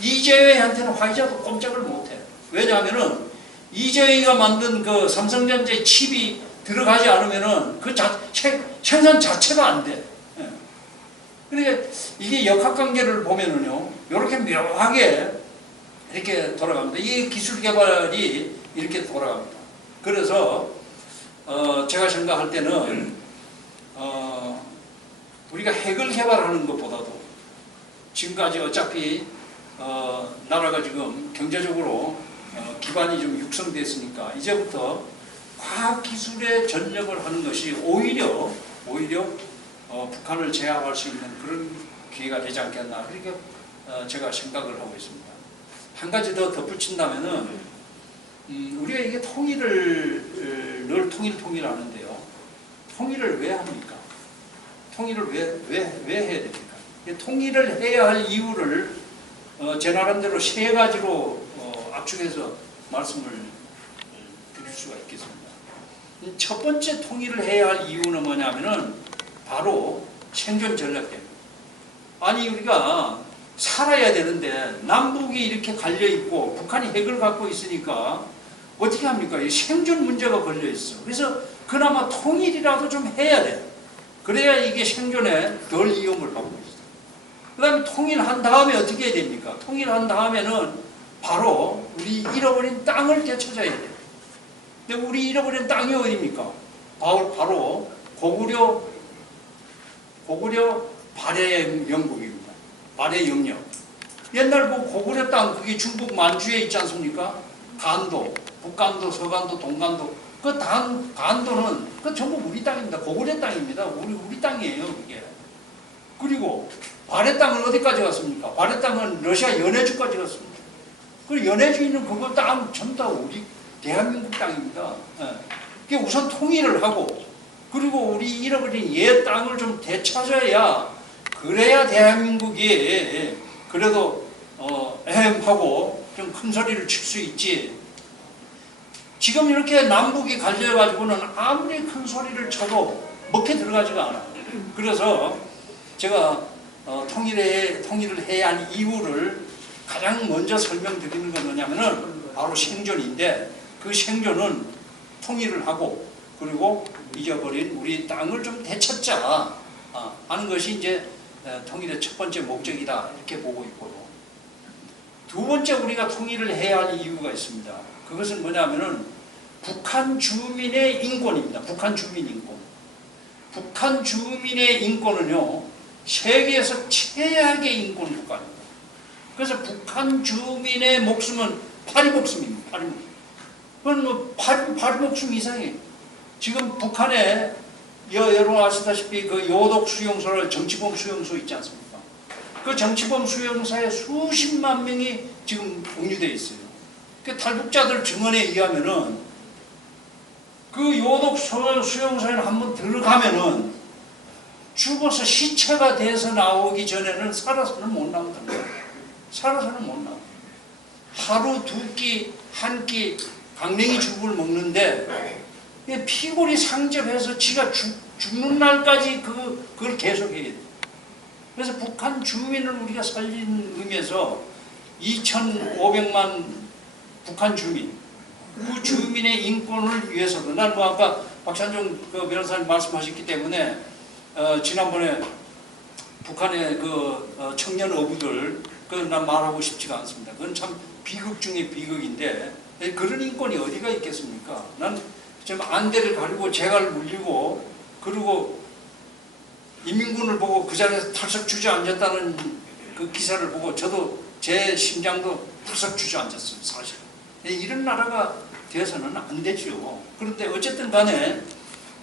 이재효한테는 화이자도 꼼짝을 못해. 왜냐하면은 이재효가 만든 그 삼성전자의 칩이 들어가지 않으면은 그 생산 자체가 안 돼. 그러니까 이게 역학관계를 보면은요, 이렇게 묘하게 이렇게 돌아갑니다. 이 기술 개발이 이렇게 돌아갑니다. 그래서 제가 생각할 때는 우리가 핵을 개발하는 것보다도 지금까지 어차피 나라가 지금 경제적으로 기반이 좀 육성됐으니까 이제부터 과학기술에 전력을 하는 것이 오히려 북한을 제압할 수 있는 그런 기회가 되지 않겠나 그렇게 제가 생각을 하고 있습니다. 한 가지 더 덧붙인다면은 우리가 이게 통일을 늘 통일하는데요. 통일을 왜 합니까? 통일을 왜 해야 됩니까? 통일을 해야 할 이유를 제 나름대로 세 가지로 압축해서 말씀을 드릴 수가 있겠습니다. 첫 번째 통일을 해야 할 이유는 뭐냐면은 바로 생존 전략입니다. 아니 우리가 살아야 되는데 남북이 이렇게 갈려 있고 북한이 핵을 갖고 있으니까 어떻게 합니까? 이 생존 문제가 걸려 있어. 그래서 그나마 통일이라도 좀 해야 돼. 그래야 이게 생존에 덜 위험을 받고 있어. 그 다음에 통일한 다음에 어떻게 해야 됩니까? 통일한 다음에는 바로 우리 잃어버린 땅을 되찾아야 돼. 근데 우리 잃어버린 땅이 어디입니까? 바로 고구려 발해 영국입니다. 발해 영역. 옛날 그 고구려 땅 그게 중국 만주에 있지 않습니까? 간도, 북간도, 서간도, 동간도. 그 간도는 그 전부 우리 땅입니다. 고구려 땅입니다. 우리 땅이에요, 그게. 그리고 발해 땅은 어디까지 갔습니까? 발해 땅은 러시아 연해주까지 갔습니다. 그 연해주 있는 그거 땅 전부 다 우리 대한민국 땅입니다. 예. 우선 통일을 하고 그리고 우리 잃어버린 옛 땅을 좀 되찾아야 그래야 대한민국이 그래도 에헴하고 좀 큰 소리를 칠 수 있지. 지금 이렇게 남북이 갈려가지고는 아무리 큰 소리를 쳐도 먹혀 들어가지가 않아요. 그래서 제가 통일을 해야 할 이유를 가장 먼저 설명드리는 건 뭐냐면은 바로 생존인데 그 생존은 통일을 하고 그리고 잊어버린 우리 땅을 좀 되찾자 하는 것이 이제 통일의 첫 번째 목적이다 이렇게 보고 있고요. 두 번째 우리가 통일을 해야 할 이유가 있습니다. 그것은 뭐냐면은 북한 주민의 인권입니다. 북한 주민 인권. 북한 주민의 인권은요 세계에서 최악의 인권 국가입니다. 그래서 북한 주민의 목숨은 파리 목숨입니다. 파리 목숨. 그건 뭐 파리 목숨 이상이에요. 지금 북한에 여러분 아시다시피 그 요독 수용소를 정치범 수용소 있지 않습니까? 그 정치범 수용소에 수십만 명이 지금 공유되어 있어요. 그 탈북자들 증언에 의하면은 그 요독 수용소에 한번 들어가면은 죽어서 시체가 돼서 나오기 전에는 살아서는 못 나온다는 거예요. 살아서는 못 나와요. 하루 두 끼, 한 끼 강냉이 죽을 먹는데 피골이 상접해서 지가 죽는 날까지 그걸 계속해야 돼. 그래서 북한 주민을 우리가 살리는 의미에서 2,500만 북한 주민, 그 주민의 인권을 위해서도 난 뭐 아까 박찬종 그 변호사님 말씀하셨기 때문에 지난번에 북한의 그 청년 어부들 그건 난 말하고 싶지가 않습니다. 그건 참 비극 중에 비극인데 그런 인권이 어디가 있겠습니까? 난 지금 안대를 가리고 재갈을 물리고 그리고 인민군을 보고 그 자리에서 털썩 주저앉았다는 그 기사를 보고 저도 제 심장도 털썩 주저앉았어요. 사실 이런 나라가 되어서는 안 되죠. 그런데 어쨌든 간에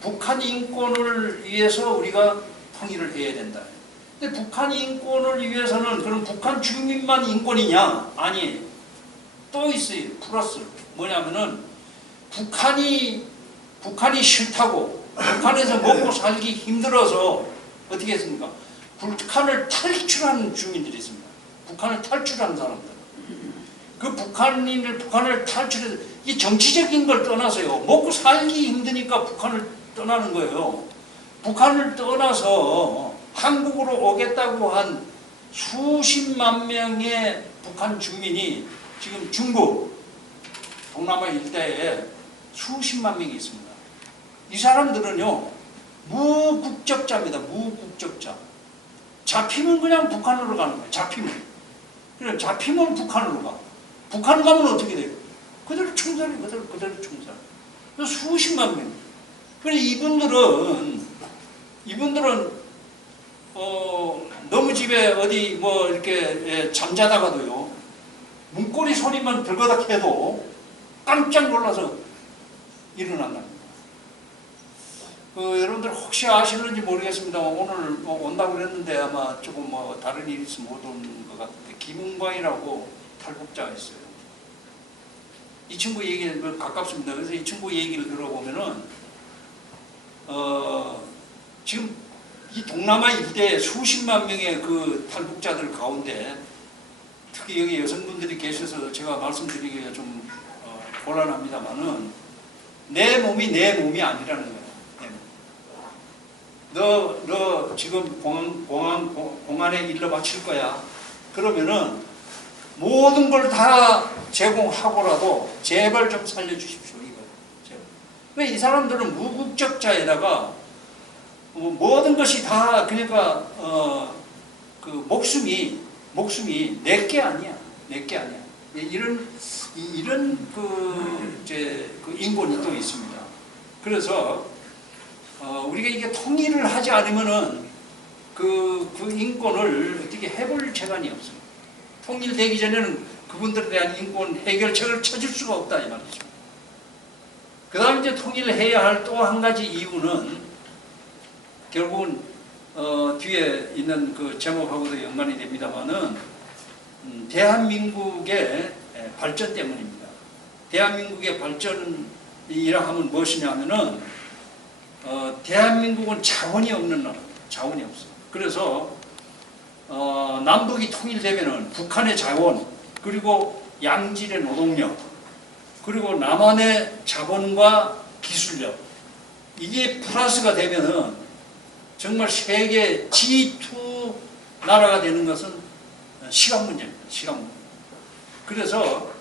북한 인권을 위해서 우리가 통일을 해야 된다. 근데 북한 인권을 위해서는 그럼 북한 주민만 인권이냐? 아니, 또 있어요. 플러스 뭐냐면은 북한이 싫다고 북한에서 먹고 살기 힘들어서 어떻게 했습니까? 북한을 탈출한 주민들이 있습니다. 북한을 탈출한 사람들. 그 북한을 탈출해서 이 정치적인 걸 떠나서요. 먹고 살기 힘드니까 북한을 떠나는 거예요. 북한을 떠나서 한국으로 오겠다고 한 수십만 명의 북한 주민이 지금 중국, 동남아 일대에 수십만 명이 있습니다. 이 사람들은요 무국적자입니다. 무국적자. 잡히면 그냥 북한으로 가는 거예요. 그래 잡히면 북한으로 가. 북한 가면 어떻게 돼요? 그대로 총살이 그대로 총살. 수십만 명. 그런데 이분들은 너무 집에 어디 뭐 이렇게 잠자다가도요, 문고리 소리만 들거닥 해도 깜짝 놀라서 일어난답니다. 여러분들 혹시 아시는지 모르겠습니다. 오늘 온다고 그랬는데 아마 조금 다른 일이 있으면 못 온 것 같은데, 김은광이라고 탈북자가 있어요. 이 친구 얘기는 가깝습니다. 그래서 이 친구 얘기를 들어보면은 지금 이 동남아 일대에 수십만 명의 그 탈북자들 가운데 특히 여기 여성분들이 계셔서 제가 말씀드리기가 좀 곤란합니다만은 내 몸이 아니라는 거예요. 너 지금 공안에 일러 바칠 거야. 그러면은 모든 걸 다 제공하고라도 제발 좀 살려주십시오. 이거. 왜 이 사람들은 무국적자에다가 모든 것이 다 그러니까 그 목숨이 내게 아니야. 내게 아니야. 이런 그 인권이 또 있습니다. 그래서 우리가 이게 통일을 하지 않으면은 그 인권을 어떻게 해볼 재간이 없어요. 통일되기 전에는 그분들에 대한 인권 해결책을 찾을 수가 없다 이 말이죠. 그 다음 이제 통일을 해야 할 또 한 가지 이유는 결국은 뒤에 있는 그 제목하고도 연관이 됩니다만은 대한민국의 발전 때문입니다. 대한민국의 발전이라 하면 무엇이냐면은 대한민국은 자원이 없는 나라입니다. 자원이 없어요. 그래서 남북이 통일되면은 북한의 자원, 그리고 양질의 노동력, 그리고 남한의 자본과 기술력, 이게 플러스가 되면은 정말 세계 G2 나라가 되는 것은 시간 문제입니다. 시간 문제. 그래서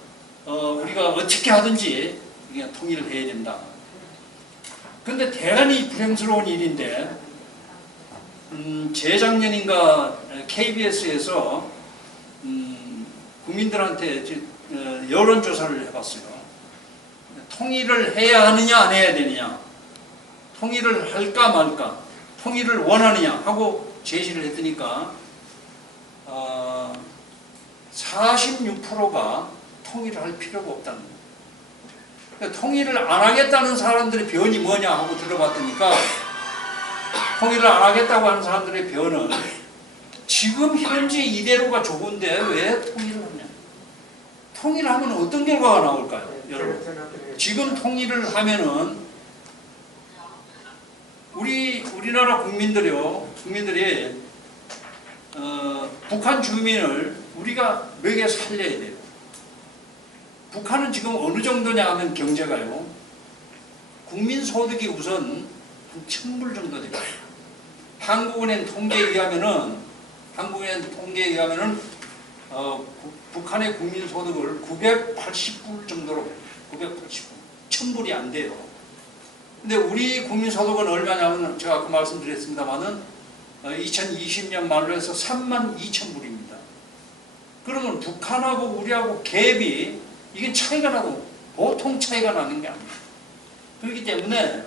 우리가 어떻게 하든지 그냥 통일을 해야 된다. 근데 대단히 불행스러운 일인데, 재작년인가 KBS에서 국민들한테 여론조사를 해봤어요. 통일을 해야 하느냐 안 해야 되느냐, 통일을 할까 말까, 통일을 원하느냐 하고 제시를 했더니까 46%가 통일을 할 필요가 없다는 거예요. 그러니까 통일을 안 하겠다는 사람들의 변이 뭐냐 하고 들어봤더니까, 통일을 안 하겠다고 하는 사람들의 변은 지금 현재 이대로가 좋은데 왜 통일을 하냐. 통일하면 어떤 결과가 나올까요? 여러분, 지금 통일을 하면은 우리나라 국민들이 북한 주민을 우리가 먹여 살려야 돼요. 북한은 지금 어느 정도냐 하면 경제가요, 국민소득이 우선 한 1,000불 정도 됩니다. 한국은행 통계에 의하면은 북한의 국민소득을 980불 정도로, 980불, 1,000불이 안 돼요. 근데 우리 국민소득은 얼마냐면 제가 아까 말씀드렸습니다만은 2020년 말로 해서 32,000불입니다. 그러면 북한하고 우리하고 갭이, 이게 차이가 나도 보통 차이가 나는 게 아니에요. 그렇기 때문에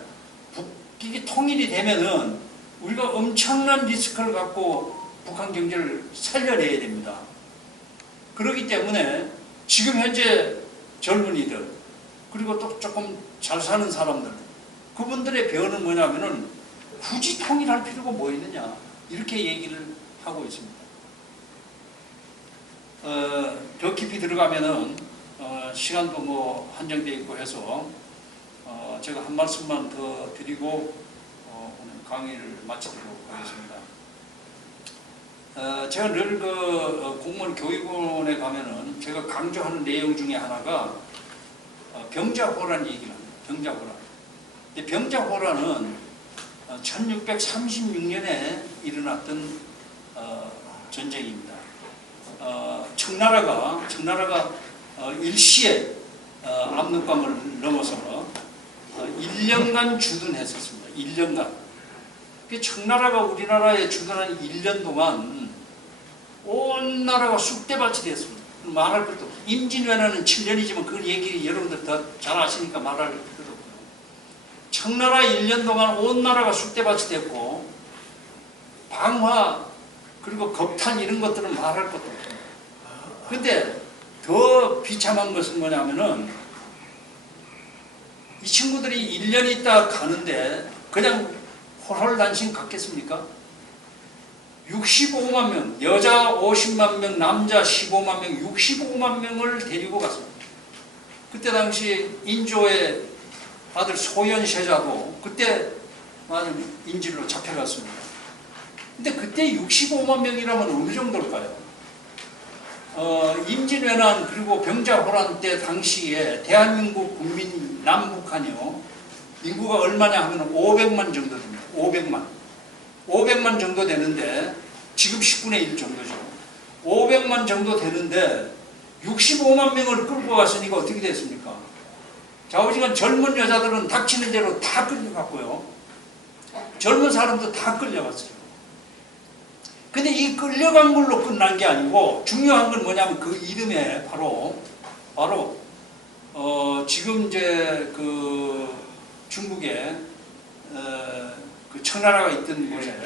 이게 통일이 되면은 우리가 엄청난 리스크를 갖고 북한 경제를 살려내야 됩니다. 그렇기 때문에 지금 현재 젊은이들, 그리고 또 조금 잘 사는 사람들, 그분들의 변은 뭐냐면은 굳이 통일할 필요가 뭐 있느냐, 이렇게 얘기를 하고 있습니다. 더 깊이 들어가면은 시간도 뭐 한정되어 있고 해서 제가 한 말씀만 더 드리고 오늘 강의를 마치도록 하겠습니다. 제가 늘 공무원 교육원에 가면은 제가 강조하는 내용 중에 하나가 병자호란 얘기를 합니다. 병자호란. 근데 병자호란은 1636년에 일어났던 전쟁입니다. 청나라가 일시에 압록강을 넘어서 1년간 주둔했었습니다. 1년간. 청나라가 우리나라에 주둔한 1년 동안 온 나라가 쑥대밭이 됐습니다. 말할 것도 없어요. 임진왜란은 7년이지만 그 얘기 여러분들 더 잘 아시니까 말할 것도 없고요. 청나라 1년 동안 온 나라가 쑥대밭이 됐고 방화 그리고 겁탄 이런 것들은 말할 것도 없어요. 근데 더 비참한 것은 뭐냐면은 이 친구들이 1년 있다 가는데 그냥 홀홀단신 갔겠습니까? 65만 명, 여자 50만 명, 남자 15만 명, 65만 명을 데리고 갔습니다. 그때 당시 인조의 아들 소현세자도 그때 인질로 잡혀갔습니다. 근데 그때 65만 명이라면 어느 정도일까요? 임진왜란 그리고 병자호란 때 당시에 대한민국 국민 남북한이요 인구가 얼마냐 하면 500만 정도 됩니다. 500만 정도 되는데 지금 10분의 1 정도죠. 500만 정도 되는데 65만 명을 끌고 갔으니까 어떻게 됐습니까? 좌우지간 젊은 여자들은 닥치는 대로 다 끌려갔고요. 젊은 사람도 다 끌려갔어요. 근데 이 끌려간 걸로 끝난 게 아니고 중요한 건 뭐냐면 그 이름에 바로 지금 이제 그 중국에 그 청나라가 있던 곳에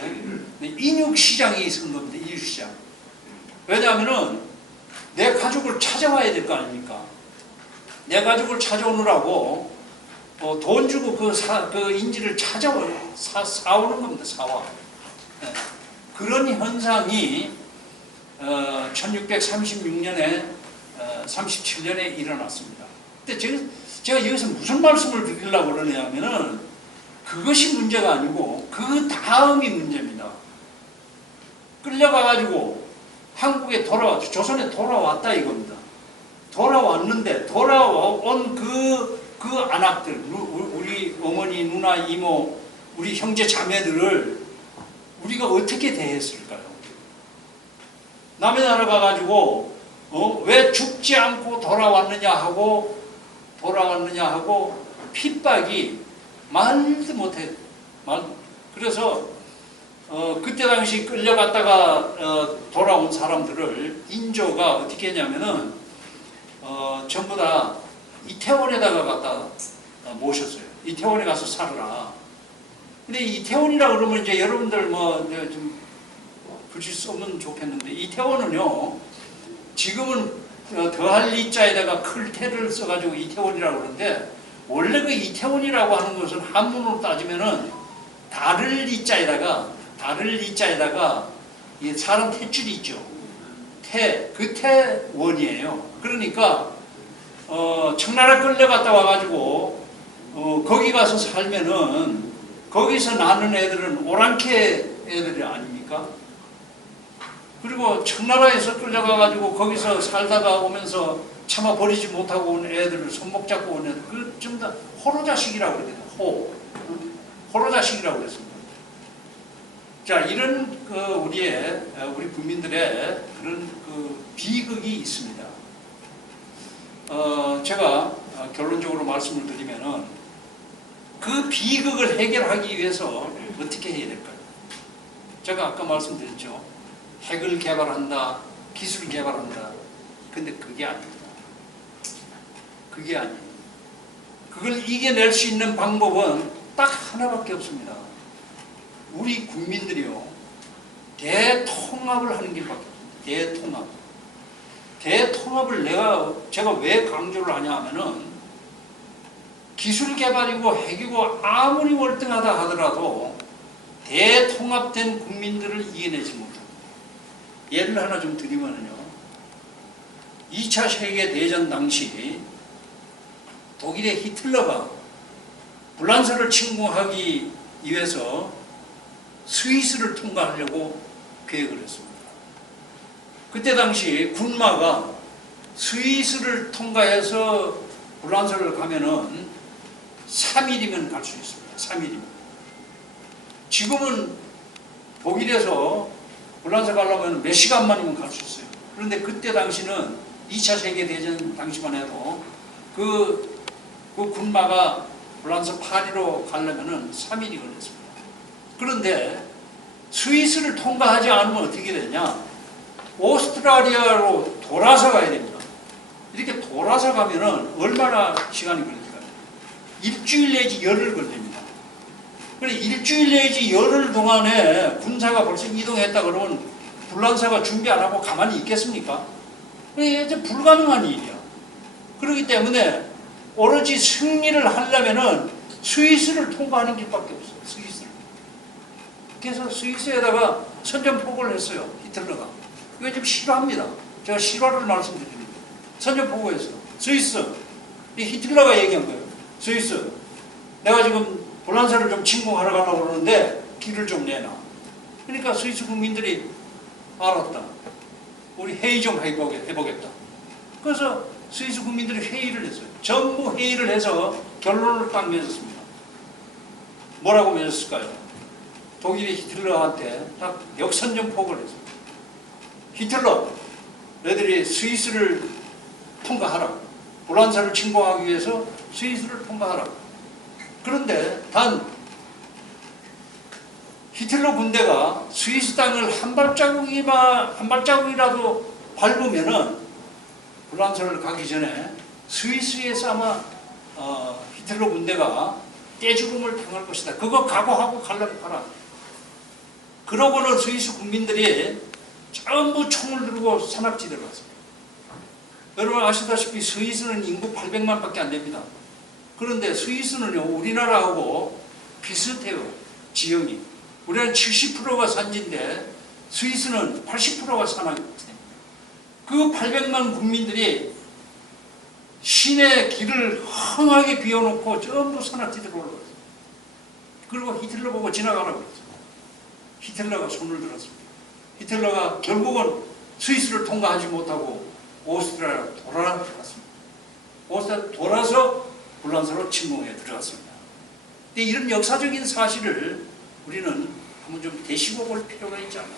인육시장이 있었던 겁니다. 인육시장. 왜냐하면은 내 가족을 찾아와야 될 거 아닙니까? 내 가족을 찾아오느라고 돈 주고 그 인지를 사오는 겁니다. 사와. 네. 그런 현상이 1636년에 37년에 일어났습니다. 근데 제가 여기서 무슨 말씀을 드리려고 그러냐면은 그것이 문제가 아니고 그 다음이 문제입니다. 끌려가가지고 한국에 돌아왔죠. 조선에 돌아왔다 이겁니다. 돌아왔는데 돌아온 그 안악들, 우리 어머니, 누나, 이모, 우리 형제 자매들을 우리가 어떻게 대했을까요? 남의 나라 가가지고 왜 죽지 않고 돌아왔느냐 하고 핍박이 말도 못해. 그래서 그때 당시 끌려갔다가 돌아온 사람들을 인조가 어떻게 했냐면은 전부 다 이태원에다가 갖다 모셨어요. 이태원에 가서 살아라. 근데 이태원이라 그러면 이제 여러분들 좀 글씨 쓰면 좋겠는데 이태원은요 지금은 더할 이자에다가 클 태를 써가지고 이태원이라고 그러는데 원래 그 이태원이라고 하는 것은 한문으로 따지면은 다를 이자에다가 이 사람 탯줄이 있죠. 그 태원이에요. 그러니까 청나라 끌려갔다 와가지고 거기 가서 살면은 거기서 나는 애들은 오랑캐 애들이 아닙니까? 그리고 청나라에서 끌려가가지고 거기서 살다가 오면서 차마 버리지 못하고 온 애들을 손목 잡고 온 애들, 그 전부 다 호로자식이라고 그랬거든요. 호로자식이라고 그랬습니다. 자, 이런 우리 국민들의 그런 비극이 있습니다. 제가 결론적으로 말씀을 드리면은 그 비극을 해결하기 위해서 어떻게 해야 될까요? 제가 아까 말씀드렸죠. 핵을 개발한다, 기술을 개발한다. 근데 그게 아닙니다. 그게 아니에요. 그걸 이겨낼 수 있는 방법은 딱 하나밖에 없습니다. 우리 국민들이요, 대통합을 하는 길밖에 없습니다. 대통합을 제가 왜 강조를 하냐 하면은 기술 개발이고 핵이고 아무리 월등하다 하더라도 대통합된 국민들을 이겨내지 못합니다. 예를 하나 좀 드리면요. 2차 세계대전 당시 독일의 히틀러가 불란서를 침공하기 위해서 스위스를 통과하려고 계획을 했습니다. 그때 당시 군마가 스위스를 통과해서 불란서를 가면은 3일이면 갈 수 있습니다. 3일이면. 지금은 독일에서 불란서 가려면 몇 시간만이면 갈 수 있어요. 그런데 그때 당시는 2차 세계대전 당시만 해도 그 군마가 불란서 파리로 가려면 3일이 걸렸습니다. 그런데 스위스를 통과하지 않으면 어떻게 되냐? 오스트라리아로 돌아서 가야 됩니다. 이렇게 돌아서 가면은 얼마나 시간이 걸릴까요? 일주일 내지 열흘 걸립니다. 그래 일주일 내지 열흘 동안에 군사가 벌써 이동했다 그러면 불란사가 준비 안 하고 가만히 있겠습니까? 그게 이제 불가능한 일이야. 그렇기 때문에 오로지 승리를 하려면은 스위스를 통과하는 길밖에 없어요. 스위스를. 그래서 스위스에다가 선전포고를 했어요. 히틀러가. 이거 좀 실화입니다. 제가 실화를 말씀드립니다. 선전포고했어. 스위스. 이 히틀러가 얘기한 거예요. 스위스. 내가 지금 불란사를 좀 침공하러 가려고 그러는데 길을 좀 내놔. 그러니까 스위스 국민들이 알았다. 우리 회의 좀 해보겠다. 그래서 스위스 국민들이 회의를 했어요. 전부 회의를 해서 결론을 딱 맺었습니다. 뭐라고 맺었을까요? 독일이 히틀러한테 딱 역선전포고를 했어요. 히틀러, 너희들이 스위스를 통과하라. 불란사를 침공하기 위해서 스위스를 통과하라. 그런데 단 히틀러 군대가 스위스 땅을 한 발자국이라도 밟으면은 불란사를 가기 전에 스위스에서 아마 히틀러 군대가 떼죽음을 당할 것이다. 그거 각오하고 가려면 가라. 그러고는 스위스 국민들이 전부 총을 들고 산악지대로 갔습니다. 여러분 아시다시피 스위스는 인구 800만밖에 안 됩니다. 그런데 스위스는요 우리나라하고 비슷해요. 지형이. 우리는 70%가 산지인데 스위스는 80%가 산악지대입니다. 그 800만 국민들이 시내 길을 헝하게 비워놓고 전부 산악지대로 올라갔어요. 그리고 히틀러 보고 지나가라고 그랬어요. 히틀러가 손을 들었습니다. 히틀러가 결국은 스위스를 통과하지 못하고 오스트리아로 돌아갔습니다. 오스트리아로 돌아서 불란사로 침공에 들어갔습니다. 근데 이런 역사적인 사실을 우리는 한번 좀 되짚어 볼 필요가 있지 않나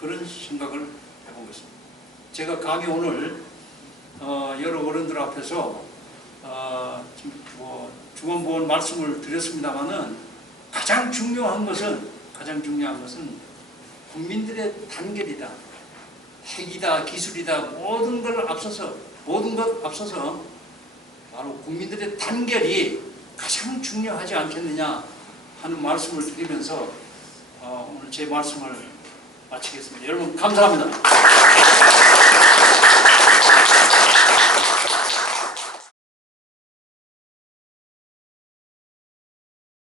그런 생각을 해보겠습니다. 제가 감히 오늘 여러 어른들 앞에서 중원보원 말씀을 드렸습니다마는 가장 중요한 것은 국민들의 단결이다. 핵이다, 기술이다, 모든 것 앞서서 바로 국민들의 단결이 가장 중요하지 않겠느냐 하는 말씀을 드리면서 오늘 제 말씀을 마치겠습니다. 여러분 감사합니다.